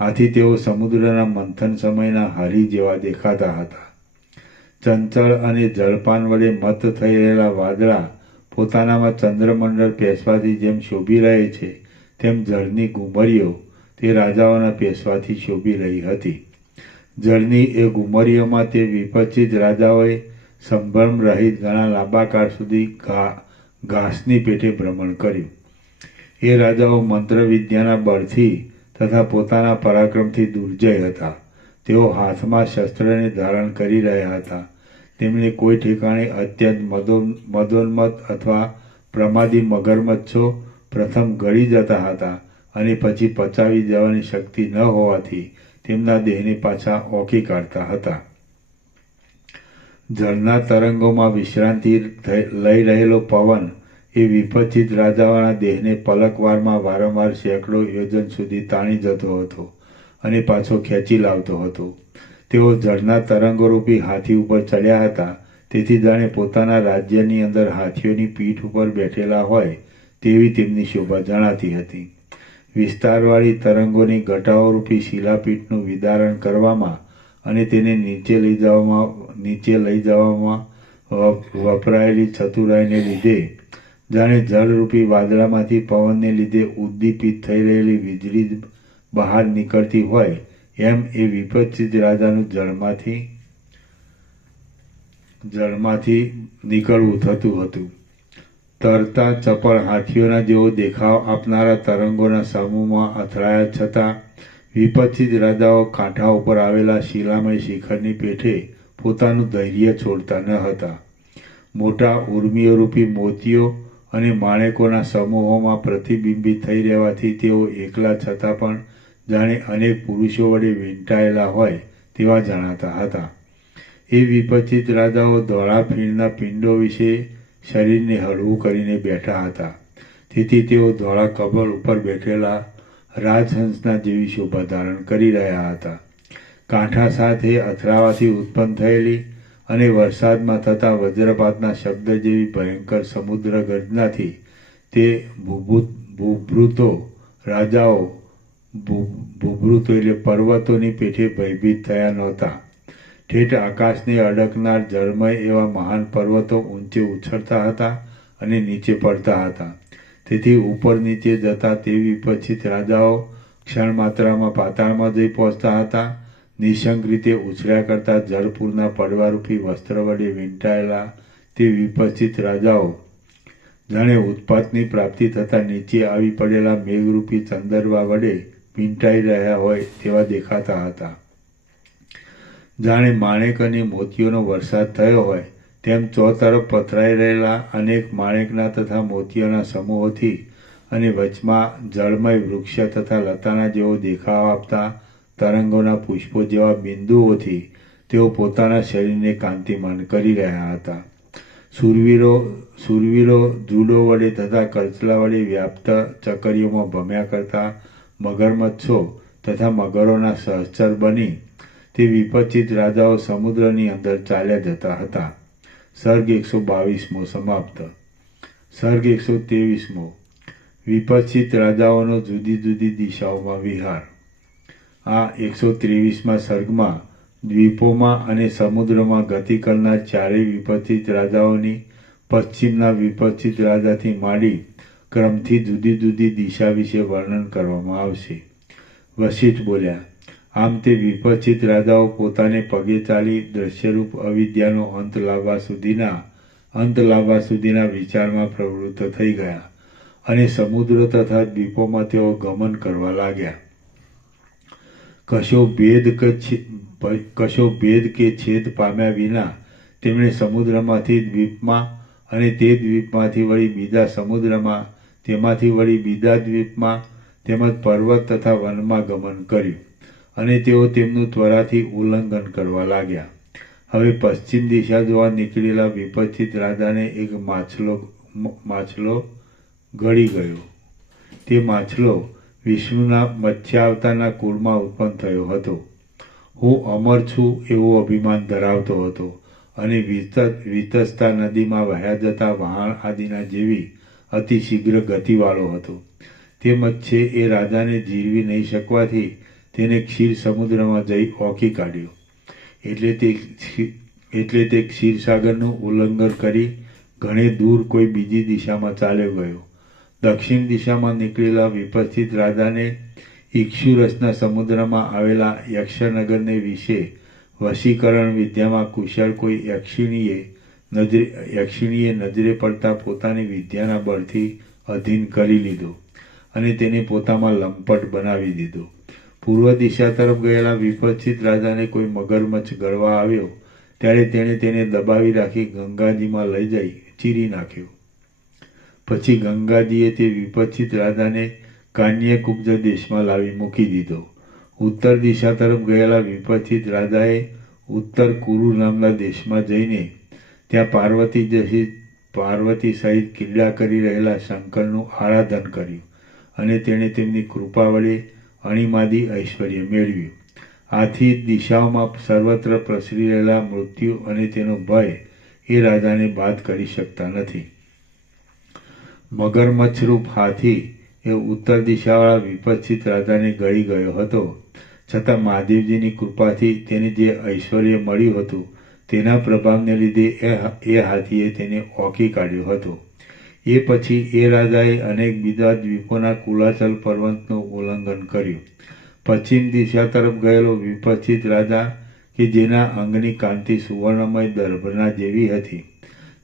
આથી તેઓ સમુદ્રના મંથન સમયના હરી જેવા દેખાતા હતા. ચંચળ અને જળપાન વડે મત થઈ રહેલા વાદળા પોતાનામાં ચંદ્રમંડળ પેસવાથી જેમ શોભી રહે છે તેમ જળની ઘુમરીઓ તે રાજાઓના પેસવાથી શોભી રહી હતી. જળની એ ઘુમરીઓમાં તે વિપત્તિત રાજાઓએ સંભ્રમ રહિત ઘણા લાંબા કાળ સુધી ઘાસની પેઠે ભ્રમણ કર્યું. એ રાજાઓ મંત્ર વિદ્યાના બળથી તથા પોતાના પરાક્રમથી દુર્જય હતા. તેઓ હાથમાં શસ્ત્રને ધારણ કરી રહ્યા હતા. તેમણે કોઈ ઠેકાણે અત્યંત મદોન્મત અથવા પ્રમાદી મગરમચ્છો પ્રથમ ગળી જતા હતા અને પછી પચાવી જવાની શક્તિ ન હોવાથી તેમના દેહને પાછા ઓકી કાઢતા હતા. જળના તરંગોમાં વિશ્રાંતિ લઈ રહેલો પવન એ વિપત્તિત રાજાઓના દેહને પલકવારમાં વારંવાર સેંકડો યોજન સુધી તાણી જતો હતો અને પાછો ખેંચી લાવતો હતો. તેઓ જળના તરંગોરૂપી હાથી ઉપર ચડ્યા હતા. તેથી જાણે પોતાના રાજ્યની અંદર હાથીઓની પીઠ ઉપર બેઠેલા હોય તેવી તેમની શોભા જણાતી હતી. વિસ્તારવાળી તરંગોની ઘટાઓરૂપી શિલાપીઠનું વિદારણ કરવામાં અને તેને નીચે લઈ જવામાં વપરાયેલી ચતુરાઈને લીધે જાણે જળરૂપી વાદળામાંથી પવનને લીધે ઉદ્દીપિત થઈ રહેલી વીજળી બહાર નીકળતી હોય એમ એ વિપત્તિત રાજાનું જળમાંથી જળમાંથી નીકળવું થતું હતું. તરતા ચપળ હાથીઓના જેવો દેખાવ આપનારા તરંગોના સમૂહમાં અથડાયા છતાં વિપત્તિત રાજાઓ કાંઠા ઉપર આવેલા શિલામય શિખરની પેઠે પોતાનું ધૈર્ય છોડતા ન હતા. મોટા ઉર્મિઓરૂપી મોતીઓ અને માણેકોના સમૂહોમાં પ્રતિબિંબિત થઈ રહેવાથી તેઓ એકલા છતાં પણ જાણે અનેક પુરુષો વડે વીંટાયેલા હોય તેવા જણાતા હતા. એ વિપત્તિત રાજાઓ ધોળા ફીણના પિંડો વિશે શરીરને હળવું કરીને બેઠા હતા. તેથી તેઓ ધોળા કબળ ઉપર બેઠેલા રાજહંસના જેવી શોભા ધારણ કરી રહ્યા હતા. કાંઠા સાથે અથડાવાથી ઉત્પન્ન થયેલી અને વરસાદમાં થતા વજ્રપાતના શબ્દ જેવી ભયંકર સમુદ્ર ગર્જનાથી તે ભૂભૃતો રાજાઓ ભૂભૃતો એટલે પર્વતોની પેઠે ભયભીત થયા નહોતા. ઠેઠ આકાશને અડકનાર જળમય એવા મહાન પર્વતો ઊંચે ઉછળતા હતા અને નીચે પડતા હતા. તેથી ઉપર નીચે જતા તે વિપત્તિત રાજાઓ ક્ષણ માત્રામાં પાતાળમાં જઈ પહોંચતા હતા. નિશંક રીતે ઉછળ્યા કરતા જળપૂરના પડવારૂપી વસ્ત્ર વડે વીંટાયેલા તે વિપત્તિત રાજાઓ જાણે ઉત્પાતની પ્રાપ્તિ થતાં નીચે આવી પડેલા મેઘરૂપી ચંદરવા વડે વીંટાઈ રહ્યા હોય તેવા દેખાતા હતા. જાણે માણેક અને મોતીઓનો વરસાદ થયો હોય તેમ ચોતરફ પથરાઈ રહેલા અનેક માણેકના તથા મોતીઓના સમૂહોથી અને વચમાં જળમય વૃક્ષ તથા લતાના જેવો દેખાવ આપતા તરંગોના પુષ્પો જેવા બિંદુઓથી તેઓ પોતાના શરીરને કાંતિમાન કરી રહ્યા હતા. શૂરવીરો જુડો વડે તથા કરચલા વડે વ્યાપ્ત ચકરીઓમાં ભમ્યા કરતા મગરમચ્છો તથા મગરોના સહચર બની તે વિપત્તિત રાજાઓ સમુદ્રની અંદર ચાલ્યા જતા હતા. સર્ગ 122મો સમાપ્ત. સર્ગ 123મો. વિપત્તિત રાજાઓનો જુદી જુદી દિશાઓમાં વિહાર. આ 123મા સર્ગમાં દ્વીપોમાં અને સમુદ્રમાં ગતિ કરનાર ચારેય વિપત્તિત રાજાઓની પશ્ચિમના વિપત્તિત રાજાથી માંડી ક્રમથી જુદી જુદી દિશા વિશે વર્ણન કરવામાં આવશે. વશિષ્ઠ બોલ્યા, આમ તે વિપત્તિત રાજાઓ પોતાને પગે ચાલી દ્રશ્યરૂપ અવિદ્યાનો અંત લાવવા સુધીના વિચારમાં પ્રવૃત્ત થઈ ગયા અને સમુદ્ર તથા દ્વીપોમાં તેઓ ગમન કરવા લાગ્યા. કશો ભેદ કે છેદ પામ્યા વિના તેમણે સમુદ્રમાંથી દ્વીપમાં અને તે દ્વીપમાંથી વળી બીજા સમુદ્રમાં તેમાંથી વળી બીજા દ્વીપમાં તેમજ પર્વત તથા વનમાં ગમન કર્યું અને તેઓ તેમનું ત્વરાથી ઉલ્લંઘન કરવા લાગ્યા. હવે પશ્ચિમ દિશા જોવા નીકળેલા વિપત્તિત રાજાને એક માછલો ગળી ગયો. તે માછલો વિષ્ણુના મત્સ્યાવતારના કુળમાં ઉત્પન્ન થયો હતો. હું અમર છું એવું અભિમાન ધરાવતો હતો અને વિતસતા નદીમાં વહ્યા જતા વહાણ આદિના જેવી અતિ શીઘ્ર ગતિવાળો હતો. તે મત્સ્યે એ રાજાને જીરવી નહીં શકવાથી તેને ક્ષીર સમુદ્રમાં જઈ ઓકી કાઢ્યો. એટલે તે ક્ષીરસાગરનું ઉલ્લંઘન કરી ઘણે દૂર કોઈ બીજી દિશામાં ચાલ્યો ગયો. દક્ષિણ દિશામાં નીકળેલા વિપત્તિત રાજાને ઇક્ષુરસના સમુદ્રમાં આવેલા યક્ષનગરને વિશે વશીકરણ વિદ્યામાં કુશળ કોઈ યક્ષિણીએ નજરે પડતા પોતાની વિદ્યાના બળથી અધીન કરી લીધો અને તેને પોતામાં લંપટ બનાવી દીધો. પૂર્વ દિશા તરફ ગયેલા વિપત્તિત રાજાને કોઈ મગરમચ્છ ગળવા આવ્યો ત્યારે તેણે તેને દબાવી રાખી ગંગાજીમાં લઈ જઈ ચીરી નાખ્યો. પછી ગંગાજીએ તે વિપત્તિત રાજાને કાન્યકુબ્જ દેશમાં લાવી મૂકી દીધો. ઉત્તર દિશા તરફ ગયેલા વિપત્તિત રાજાએ ઉત્તર કુરુ નામના દેશમાં જઈને ત્યાં પાર્વતી સહિત ક્રીડા કરી રહેલા શંકરનું આરાધન કર્યું અને તેણે તેમની કૃપા વડે અણિમાદી ઐશ્વર્ય મેળવ્યું. આથી દિશાઓમાં સર્વત્ર પ્રસરી રહેલા મૃત્યુ અને તેનો ભય એ રાજાને બાદ કરી શકતા નથી. મગરમચ્છરૂપ હાથી એ ઉત્તર દિશાવાળા વિપત્તિત રાજાને ગળી ગયો હતો, છતાં મહાદેવજીની કૃપાથી તેને જે ઐશ્વર્ય મળ્યું હતું તેના પ્રભાવને લીધે એ હાથીએ તેને ઓકી કાઢ્યો હતો. એ પછી એ રાજાએ અનેક બીજા દ્વીપોના કુલાચલ પર્વતનું ઉલ્લંઘન કર્યું. પશ્ચિમ દિશા તરફ ગયેલો વિપત્તિત રાજા કે જેના અંગની કાંતિ સુવર્ણમય દર્ભના જેવી હતી.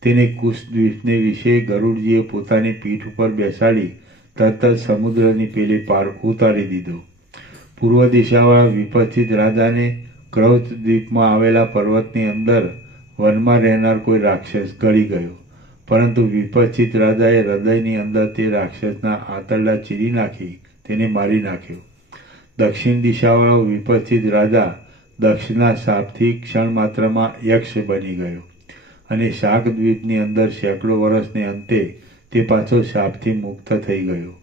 તેને કુશદ્વીપને વિશે ગરુડજીએ પોતાની પીઠ ઉપર બેસાડી તરત જ સમુદ્રની પેલી પાર ઉતારી દીધો. પૂર્વ દિશાવાળા વિપસ્થિત રાજાને ક્રૌચ દ્વીપમાં આવેલા પર્વતની અંદર વનમાં રહેનાર કોઈ રાક્ષસ ગળી ગયો, પરંતુ વિપસ્થિત રાજાએ હૃદયની અંદર તે રાક્ષસના આંતરડા ચીરી નાખી તેને મારી નાખ્યો. દક્ષિણ દિશાવાળો વિપસ્થિત રાજા દક્ષના શાપથી ક્ષણ માત્રમાં યક્ષ બની ગયો અને શાકદ્વીપની અંદર સેંકડો વર્ષને અંતે તે પાછો શાપથી મુક્ત થઈ ગયો.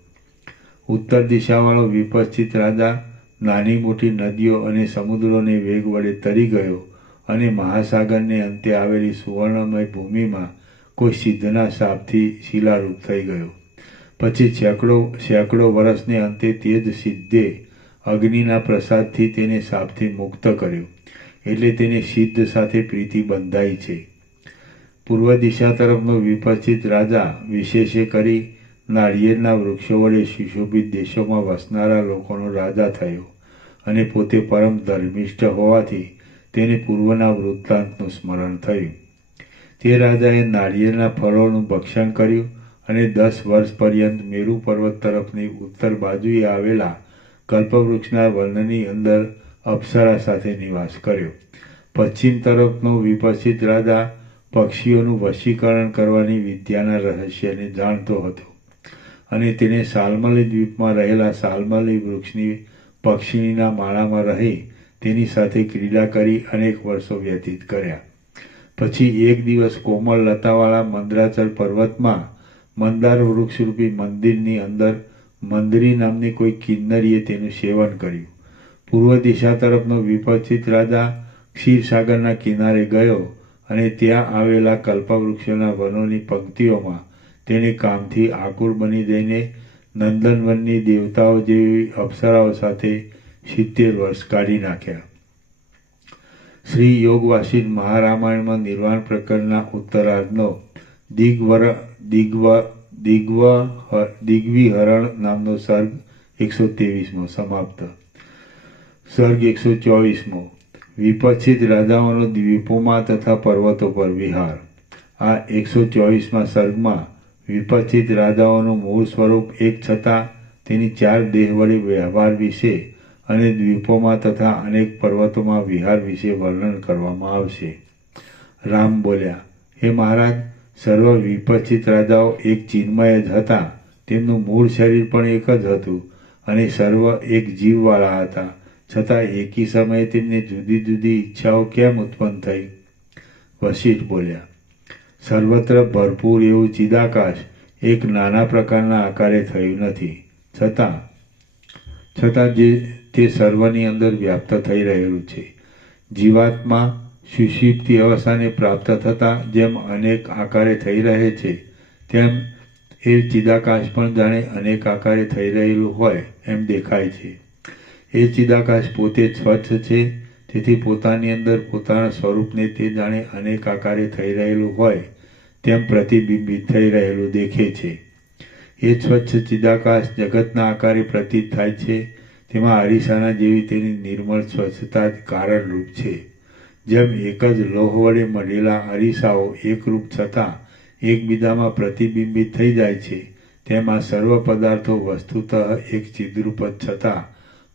ઉત્તર દિશાવાળો વિપસ્થિત રાજા નાની મોટી નદીઓ અને સમુદ્રોને વેગ વડે તરી ગયો અને મહાસાગરને અંતે આવેલી સુવર્ણમય ભૂમિમાં કોઈ સિદ્ધના શાપથી શિલારૂપ થઈ ગયો. પછી સેંકડો વર્ષને અંતે તે જ સિદ્ધે અગ્નિના પ્રસાદથી તેને શાપથી મુક્ત કર્યો, એટલે તેને સિદ્ધ સાથે પ્રીતિ બંધાઈ છે. પૂર્વ દિશા તરફનો વિપસ્થિત રાજા વિશેષે કરી નાળિયેરના વૃક્ષો વડે સુશોભિત દેશોમાં વસનારા લોકોનો રાજા થયો અને પોતે પરમ ધર્મિષ્ઠ હોવાથી તેને પૂર્વના વૃત્તાંતનું સ્મરણ થયું. તે રાજાએ નાળિયેરના ફળોનું ભક્ષણ કર્યું અને 10 વર્ષ પર્યંત મેરુ પર્વત તરફની ઉત્તર બાજુએ આવેલા કલ્પવૃક્ષના વનની અંદર અપ્સરા સાથે નિવાસ કર્યો. પશ્ચિમ તરફનો વિપસ્થિત રાજા પક્ષીઓનું વશીકરણ કરવાની વિદ્યાના રહસ્યને જાણતો હતો અને તેને સાલમલી દ્વીપમાં રહેલા સાલમલી વૃક્ષની પક્ષીણીના માળામાં રહી તેની સાથે ક્રીડા કરી અનેક વર્ષો વ્યતીત કર્યા. પછી એક દિવસ કોમળ લતાવાળા મંદરાચલ પર્વતમાં મંદાર વૃક્ષરૂપી મંદિરની અંદર મંદરી નામની કોઈ કિન્નરીએ તેનું સેવન કર્યું. પૂર્વ દિશા તરફનો વિપસ્થિત રાજા ક્ષીરસાગરના કિનારે ગયો અને ત્યાં આવેલા કલ્પવૃક્ષોના વનોની પંક્તિઓમાં તેણે કામથી આકુળ બની જઈને નંદનવનની દેવતાઓ જેવી અપ્સરાઓ સાથે 70 વર્ષ કાઢી નાખ્યા. શ્રી યોગવાસિન મહારામાયણમાં નિર્વાણ પ્રકરણના ઉત્તરાર્ધનો દિગ્વિહરણ નામનો સર્ગ 123મો સમાપ્ત. સર્ગ 124મો વિપસ્થિત રાજાઓનો દ્વીપોમાં તથા પર્વતો પર વિહાર. આ 124મા સર્ગમાં વિપસ્થિત રાજાઓનું મૂળ સ્વરૂપ એક છતાં તેની 4 દેહ વડે વ્યવહાર વિશે અને દ્વીપોમાં તથા અનેક પર્વતોમાં વિહાર વિશે વર્ણન કરવામાં આવશે. રામ બોલ્યા, હે મહારાજ, સર્વ વિપસ્થિત રાજાઓ એક ચિન્મય જ હતા. તેમનું મૂળ શરીર પણ એક જ હતું અને સર્વ એક જીવવાળા હતા, છતાં એકી સમયે તેમને જુદી જુદી ઈચ્છાઓ કેમ ઉત્પન્ન થઈ? વશિષ્ઠ બોલ્યા, સર્વત્ર ભરપૂર એવું ચિદાકાશ એક નાના પ્રકારના આકારે થયું નથી, છતાં જે તે સર્વની અંદર વ્યાપ્ત થઈ રહેલું છે. જીવાત્મા સુષુપ્તિ અવસ્થાને પ્રાપ્ત થતાં જેમ અનેક આકારે થઈ રહે છે, તેમ એ ચિદાકાશ પણ જાણે અનેક આકારે થઈ રહેલું હોય એમ દેખાય છે. એ ચિદાકાશ પોતે સ્વચ્છ છે, તેથી પોતાની અંદર પોતાના સ્વરૂપને તે જાણે અનેક આકારે થઈ રહેલું હોય તેમ પ્રતિબિંબિત થઈ રહેલું દેખે છે. એ સ્વચ્છ ચિદાકાશ જગતના આકારે પ્રતીત થાય છે. તેમાં અરીસાના જેવી તેની નિર્મળ સ્વચ્છતા જ કારણરૂપ છે. જેમ એક જ લોહ વડે મળેલા અરીસાઓ એકરૂપ છતાં એકબીજામાં પ્રતિબિંબિત થઈ જાય છે, તેમાં સર્વ પદાર્થો વસ્તુતઃ એક ચિદ્રૂપ જ છતાં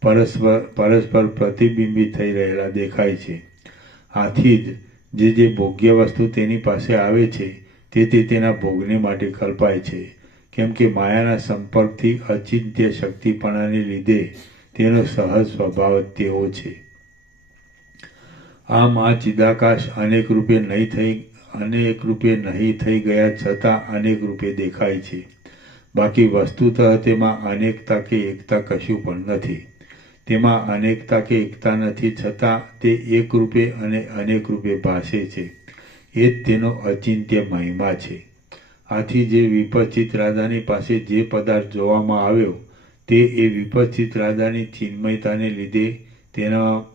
પરસ્પર પ્રતિબિંબિત થઈ રહેલા દેખાય છે. આથી જ જે ભોગ્ય વસ્તુ તેની પાસે આવે છે તે તેના ભોગને માટે કલ્પાય છે, કેમ કે માયાના સંપર્કથી અચિંત્ય શક્તિપણાને લીધે તેનો સહજ સ્વભાવ જ તેવો છે. આમ આ ચિદાકાશ અનેક રૂપે નહીં થઈ ગયા છતાં અનેક રૂપે દેખાય છે. બાકી વસ્તુતઃ તેમાં અનેકતા કે એકતા કશું પણ નથી. તેમાં અનેકતા કે એકતા નથી, છતાં તે એક રૂપે અને અનેક રૂપે ભાસે છે. એ જ તેનો અચિંત્ય મહિમા છે. આથી જે વિપસ્થિત રાજાની પાસે જે પદાર્થ જોવામાં આવ્યો તે એ વિપસ્થિત રાજાની ચિન્મયતાને લીધે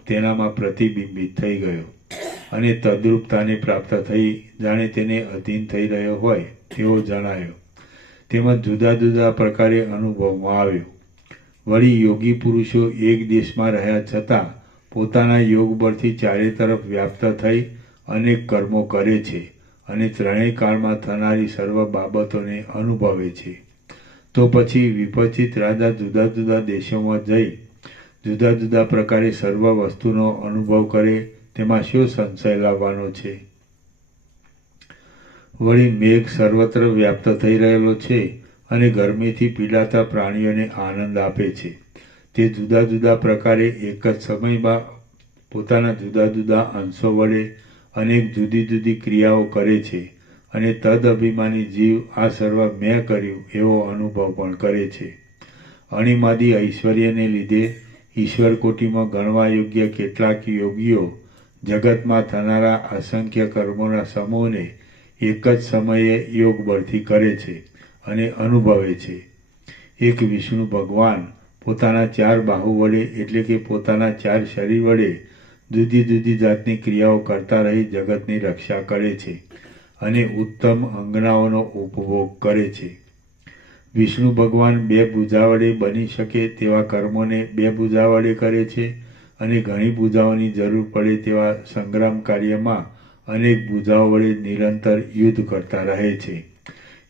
તેનામાં પ્રતિબિંબિત થઈ ગયો અને તદ્રૂપતાને પ્રાપ્ત થઈ જાણે તેને અધીન થઈ રહ્યો હોય તેવો જણાયો. તેમાં જુદા જુદા પ્રકારે અનુભવમાં આવ્યો. વળી યોગી પુરુષો એક દેશમાં રહ્યા છતાં પોતાના યોગ બળથી ચારે તરફ વ્યાપ્ત થઈ અનેક કર્મો કરે છે અને ત્રણેય કાળમાં થનારી સર્વ બાબતોને અનુભવે છે. તો પછી વિપચિત રાજા જુદા જુદા દેશોમાં જઈ જુદા જુદા પ્રકારે સર્વ વસ્તુનો અનુભવ કરે તેમાં શું સંશય લાવવાનો છે? વળી મેઘ સર્વત્ર વ્યાપ્ત થઈ રહેલો છે અને ગરમીથી પીડાતા પ્રાણીઓને આનંદ આપે છે. તે જુદા જુદા પ્રકારે એક જ સમયમાં પોતાના જુદા જુદા અંશો વડે અનેક જુદી જુદી ક્રિયાઓ કરે છે અને તદ અભિમાની જીવ આ સર્વ મેં કર્યું એવો અનુભવ પણ કરે છે. અણિમાદી ઐશ્વર્યને લીધે ઈશ્વર કોટીમાં ગણવા યોગ્ય કેટલાક યોગીઓ જગતમાં થનારા અસંખ્ય કર્મોના સમૂહને એક જ સમયે યોગ બળથી કરે છે અને અનુભવે છે. એક વિષ્ણુ ભગવાન પોતાના 4 બાહુ વડે એટલે કે પોતાના 4 શરીર વડે જુદી જુદી જાતની ક્રિયાઓ કરતા રહી જગતની રક્ષા કરે છે અને ઉત્તમ અંગનાઓનો ઉપભોગ કરે છે. વિષ્ણુ ભગવાન 2 ભુજા વડે બની શકે તેવા કર્મોને 2 ભુજા વડે કરે છે અને ઘણી ભુજાઓની જરૂર પડે તેવા સંગ્રામ કાર્યમાં અનેક ભુજાઓ વડે નિરંતર યુદ્ધ કરતા રહે છે.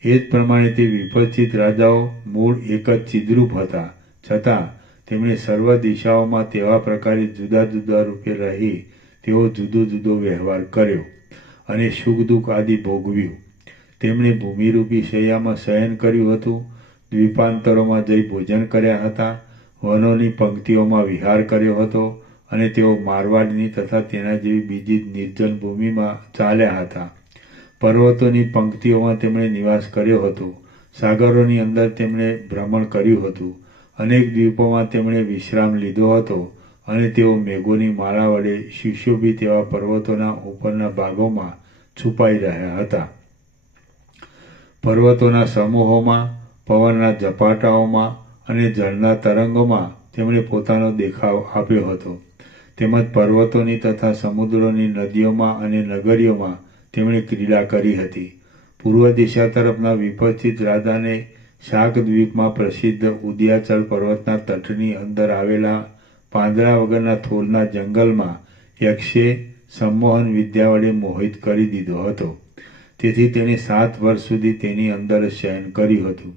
એ જ પ્રમાણે તે વિપચિત રાજાઓ મૂળ એક જ ચિદ્રૂપ હતા, છતાં તેમણે સર્વ દિશાઓમાં તેવા પ્રકારે જુદા જુદા રૂપે રહી તેઓ જુદો જુદો વ્યવહાર કર્યો અને સુખ દુઃખ આદિ ભોગવ્યું. તેમણે ભૂમિરૂપી શૈયામાં શયન કર્યું હતું, દ્વીપાંતરોમાં જઈ ભોજન કર્યા હતા, વનોની પંક્તિઓમાં વિહાર કર્યો હતો અને તેઓ મારવાડની તથા તેના જેવી બીજી નિર્જન ભૂમિમાં ચાલ્યા હતા. પર્વતોની પંક્તિઓમાં તેમણે નિવાસ કર્યો હતો, સાગરોની અંદર તેમણે ભ્રમણ કર્યું હતું, અનેક દ્વીપોમાં તેમણે વિશ્રામ લીધો હતો અને તેઓ મેઘોની માળા વડે સુશોભિત એવા પર્વતોના ઉપરના ભાગોમાં છુપાઈ રહ્યા હતા. પર્વતોના સમૂહોમાં, પવનના ઝપાટાઓમાં અને જળના તરંગોમાં તેમણે પોતાનો દેખાવ આપ્યો હતો. તેમજ પર્વતોની તથા સમુદ્રોની નદીઓમાં અને નગરીઓમાં તેમણે ક્રીડા કરી હતી. પૂર્વ દિશા તરફના વિપચિત રાજાને શાકદ્વીપમાં પ્રસિદ્ધ ઉદયાચલ પર્વતના તટની અંદર આવેલા પાંદડા વગરના થોરના જંગલમાં યક્ષે સંમોહન વિદ્યા વડે મોહિત કરી દીધો હતો. તેથી તેણે 7 વર્ષ સુધી તેની અંદર શયન કર્યું હતું.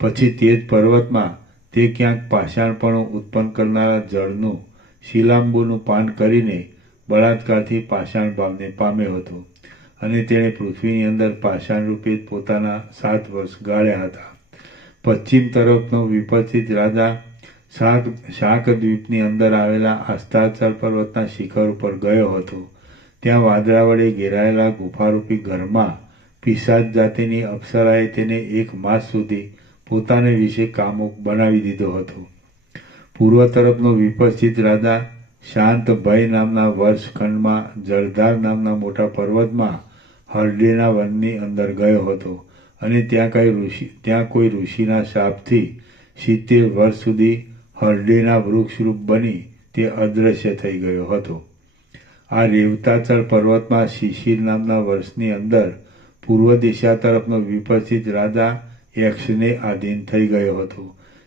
પછી તે જ પર્વતમાં તે ક્યાંક પાષાણપણું ઉત્પન્ન કરનારા જળનું શિલાંબુનું પાન કરીને બળાત્કારથી પાષાણ ભાવને પામ્યો હતો અને તેણે પૃથ્વીની અંદર પાષાણ રૂપે પોતાના 7 વર્ષ ગાળ્યા હતા. પશ્ચિમ તરફનો વિપચિત રાજા શાકદ્વીપની અંદર આવેલા અસ્તાચલ પર્વતના શિખર ઉપર ગયો હતો. ત્યાં વાદળા વડે ઘેરાયેલા ગુફારૂપી ઘરમાં પિશાચ જાતિની અપ્સરાએ તેને 1 માસ સુધી પોતાને વિશે કામુક બનાવી દીધો હતો. પૂર્વ તરફનો વિપચિત રાજા શાંત ભય નામના વર્ષખંડમાં જળધાર નામના મોટા પર્વતમાં હરડેના વનની અંદર ગયો હતો અને ત્યાં કોઈ ઋષિના શાપથી 70 વર્ષ સુધી હરડેના વૃક્ષરૂપ બની તે અદૃશ્ય થઈ ગયો હતો. આ રેવતાચળ પર્વતમાં શિશિર નામના વર્ષની અંદર પૂર્વ દિશા તરફનો વિપચિત રાજા યક્ષને આધીન થઈ ગયો હતો.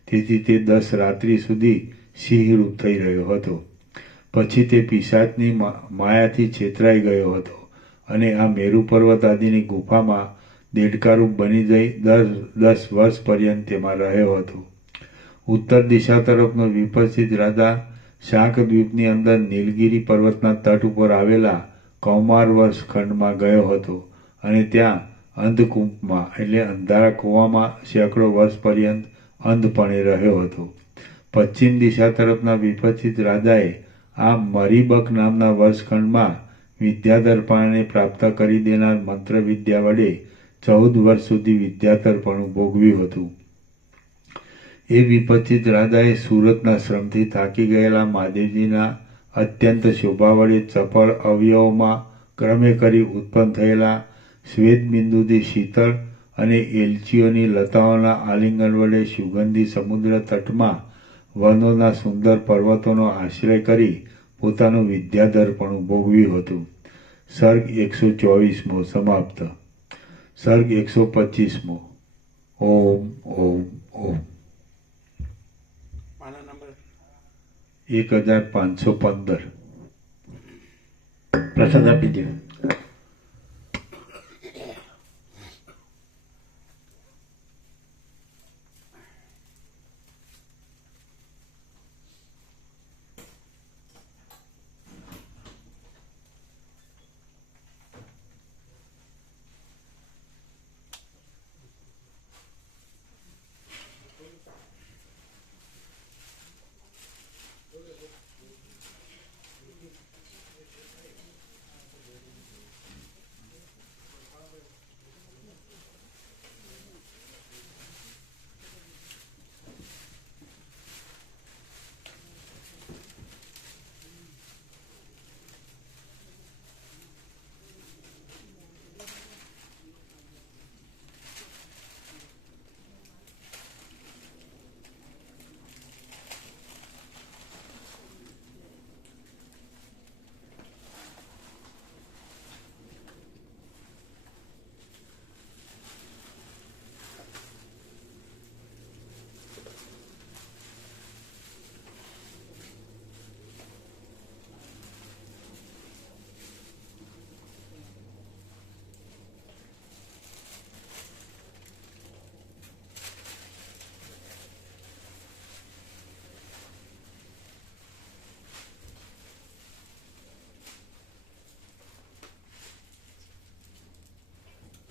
તેથી તે 10 રાત્રિ સુધી સિંહરૂપ થઈ રહ્યો હતો. પછી તે પિશાચની માયાથી છેતરાઈ ગયો હતો અને આ મેરુ પર્વત આદિની ગુફામાં દેડકારૂપ બની જઈ 10 વર્ષ પર્યંત તેમાં રહ્યો હતો. ઉત્તર દિશા તરફનો વિપચિત રાજા શાકદ્વીપની અંદર નીલગિરી પર્વતના તટ ઉપર આવેલા કૌમાર વર્ષ ખંડમાં ગયો હતો અને ત્યાં અંધકૂપમાં એટલે અંધારા કૂવામાં સેંકડો વર્ષ પર્યંત અંધપણે રહ્યો હતો. પશ્ચિમ દિશા તરફના વિપચિત રાજાએ આ મરીબક નામના વર્ષખંડમાં વિદ્યાધરપણાને પ્રાપ્ત કરી દેનાર મંત્ર વિદ્યા વડે 14 વર્ષ સુધી વિદ્યાધરપણું ભોગવ્યું હતું. એ વિપચિત રાજાએ સુરતના શ્રમથી થાકી ગયેલા મહાદેવજીના અત્યંત શોભા વડે ચપળ અવયવોમાં ક્રમે કરી ઉત્પન્ન થયેલા શ્વેતબિંદુથી શીતળ અને એલચીઓની લતાઓના આલિંગન વડે સુગંધી સમુદ્ર તટમાં વનોના સુંદર પર્વતોનો આશ્રય કરી પોતાનું વિદ્યાધરપણું ભોગવ્યું હતું. સર્ગ 124મો સમાપ્ત. સર્ગ 125મો. ઓમ ઓમ ઓમ. પાના નંબર 1515. પ્રસાદ આપી દો.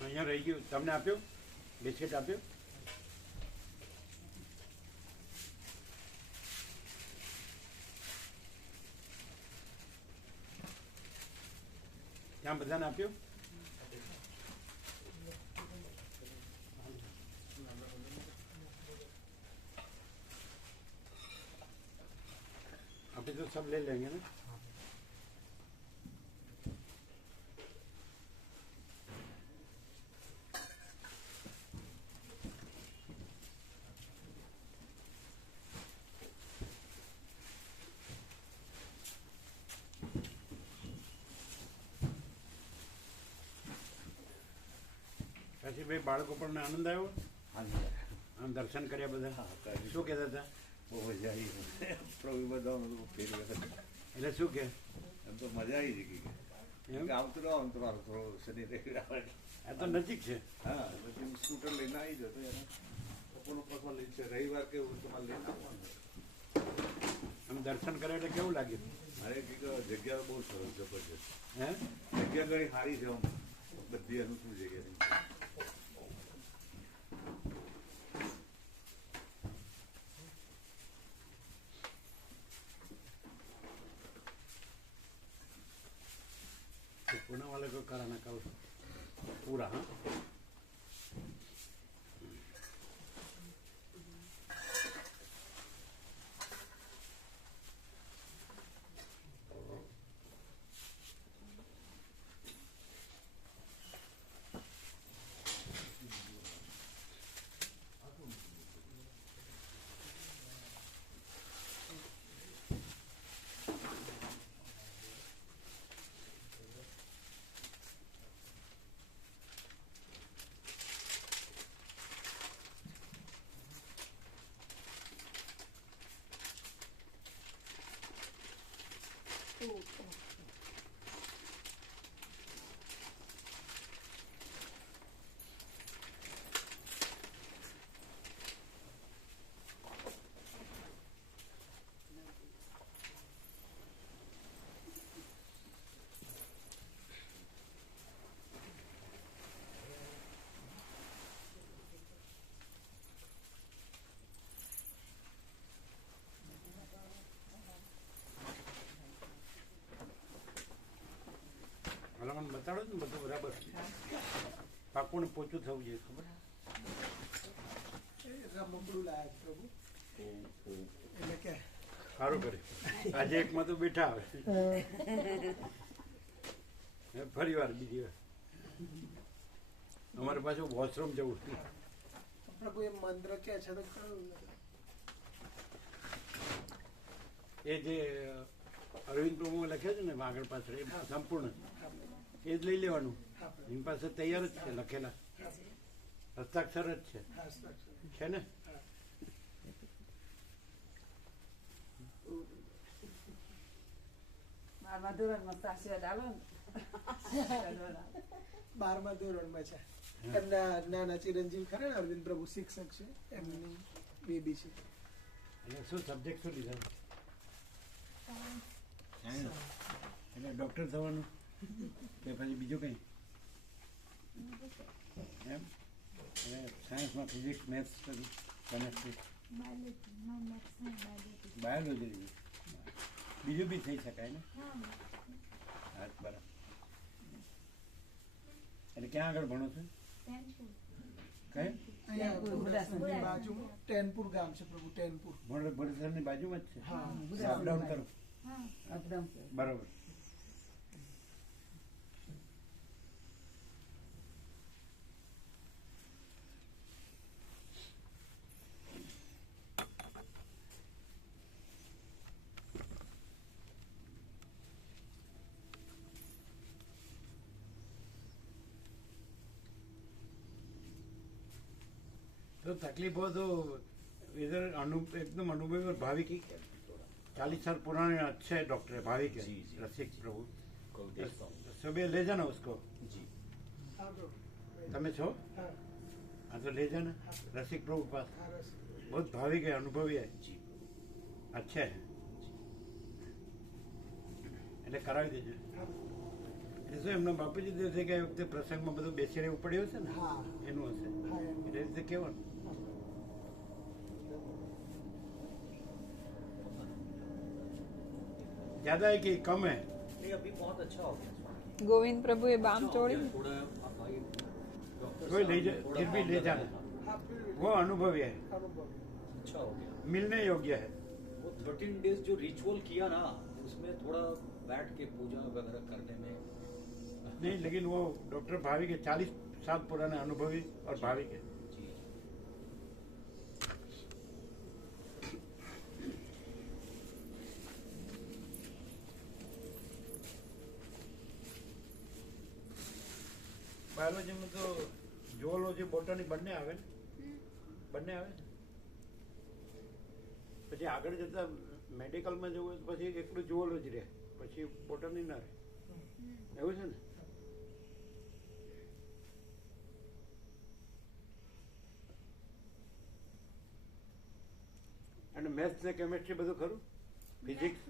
અહીંયા રહી ગયું. તમને આપ્યું બિસ્કિટ આપ્યું? ત્યાં બધાને આપ્યું? अभी तो सब ले लेंगे ना. પછી ભાઈ બાળકો પણ આનંદ આવ્યો? આમ દર્શન કર્યા બધા? શું કહેતા હતા? બહુ મજા આવી. પ્રભુ બધાનું ફેરવે એટલે શું કે એમ તો મજા આવી જઈ એમ? આવતું રહો આમ તમારો થોડો શનિ રવિ આવે. આ તો નજીક છે. હા પછી હું સ્કૂટર લઈને આવી જતો એને બપોરનો પ્રસાદ લઈ છે. રવિવાર કેવું તમારે લઈને આવવાનું. આમ દર્શન કર્યા એટલે કેવું લાગ્યું? મારે કંઈક જગ્યા બહુ સરસ જબરજસ્ત. હે જગ્યા ઘણી સારી છે આમ બધી અનુકૂળ જગ્યા. पुणे वाले को कराना कल पूरा. हाँ ભલામણ બતાડો ને બધું બરાબર પાકું ને પોચું થવું જોઈએ. ખબર સારું કરે. આજે એકમાં તો બેઠા આવે ફરી વાર બીજી વાર અમારે પાછું વોશરૂમ જવું. પ્રભુ એ મંત્ર કે છે તો કયું એ જે અરવિંદ પ્રભુ લખે છે ને આગળ પાછળ એ સંપૂર્ણ એ જ લઈ લેવાનું. એની પાસે તૈયાર જ છે લખેલા, હસ્તાક્ષર જ છે ને. મારા ધોરણમાં આશીર્વાદ આલો ને 12મા ધોરણમાં છે. એમના નાના ચિરંજીવ ખરા ને અરવિંદ પ્રભુ શિક્ષક છે, એમની બેબી છે. એટલે શું સબ્જેક્ટ શું લીધા? સાયન્સ. એટલે ડૉક્ટર થવાનું કે પછી બીજું કંઈ એમ? એટલે સાયન્સમાં ફિઝિક્સ, મેથ્સ, કેમેસ્ટ્રી, બાયોલોજી લીધું. બીજું બી થઈ શકાય ને? હા, બરાબર. એટલે ક્યાં આગળ ભણો છો? કઈ અહીંયા બાજુમાં ટેનપુર ગામ છે પ્રભુ, ટેનપુર. ભણેસરની બાજુમાં જ છે? હા. અપડાઉન કરો. અપડાઉન બરાબર. तो तकलीफ हो तो इधर एकदम अनुभवी और भाविक ही 40 साल पुराने अच्छे डॉक्टर है, भाविक है, रसिक प्रभु. सुबह ले जाना उसको. હા પ્રભુ. તમે છો? હા. हाँ तो ले जाना रसिक प्रभु के पास. હા, રસ. बहुत भाविक है, अनुभवी है, अच्छे है. એટલે કરાવી દેજો. એટલે શું એમના બાપુજી દિવસે કે વખતે પ્રસંગમાં બધું બેસી રહેવું પડ્યું હશે ને, હા. એનું હશે. હા, એમ. એટલે રીતે કહેવાનું. ज्यादा है कि कम है? नहीं अभी बहुत अच्छा हो गया स्वामी। गोविंद प्रभु ये बाम अच्छा हो चोड़ी गया, थोड़ा अब भाई डॉक्टर कोई ले साहब फिर भी ले जाना. હા, પેલું वो अनुभवी है, અનુભવ. अच्छा हो गया। मिलने योग्य है. वो 13 डेज जो रिचुअल किया ना उसमें थोड़ा बैठ के पूजा वगैरह करने में नहीं, लेकिन वो डॉक्टर भाविक है, 40 साल पुराने अनुभवी और भाविक है. जी બાયોલોજીમાં તો ઝુઓલોજી, બોટની બંને આવે ને? બંને આવે ને? પછી આગળ જતા મેડિકલમાં જવું હોય તો પછી એકલું ઝુઓલોજી રહે, પછી બોટની ના રહે, એવું છે ને? અને મેથ્સ ને કેમેસ્ટ્રી બધું ખરું? ફિઝિક્સ,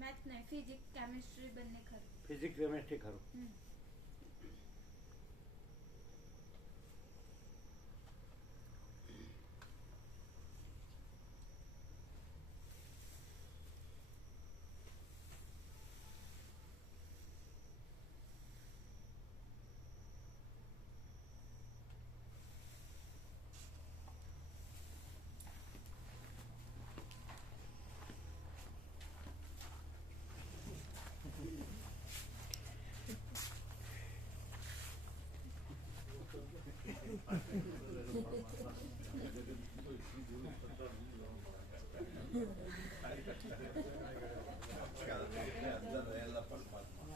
મેથ્સ નહીં, ફિઝિક્સ કેમિસ્ટ્રી બંને ખરું. ફિઝિક્સ કેમેસ્ટ્રી ખરું. અંદર રહેલા પરમાત્મા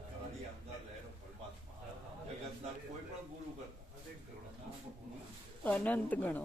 તમારી અંદર રહેલો પરમાત્મા જગતના કોઈ પણ ગુરુ કરતા અનંત ગણો.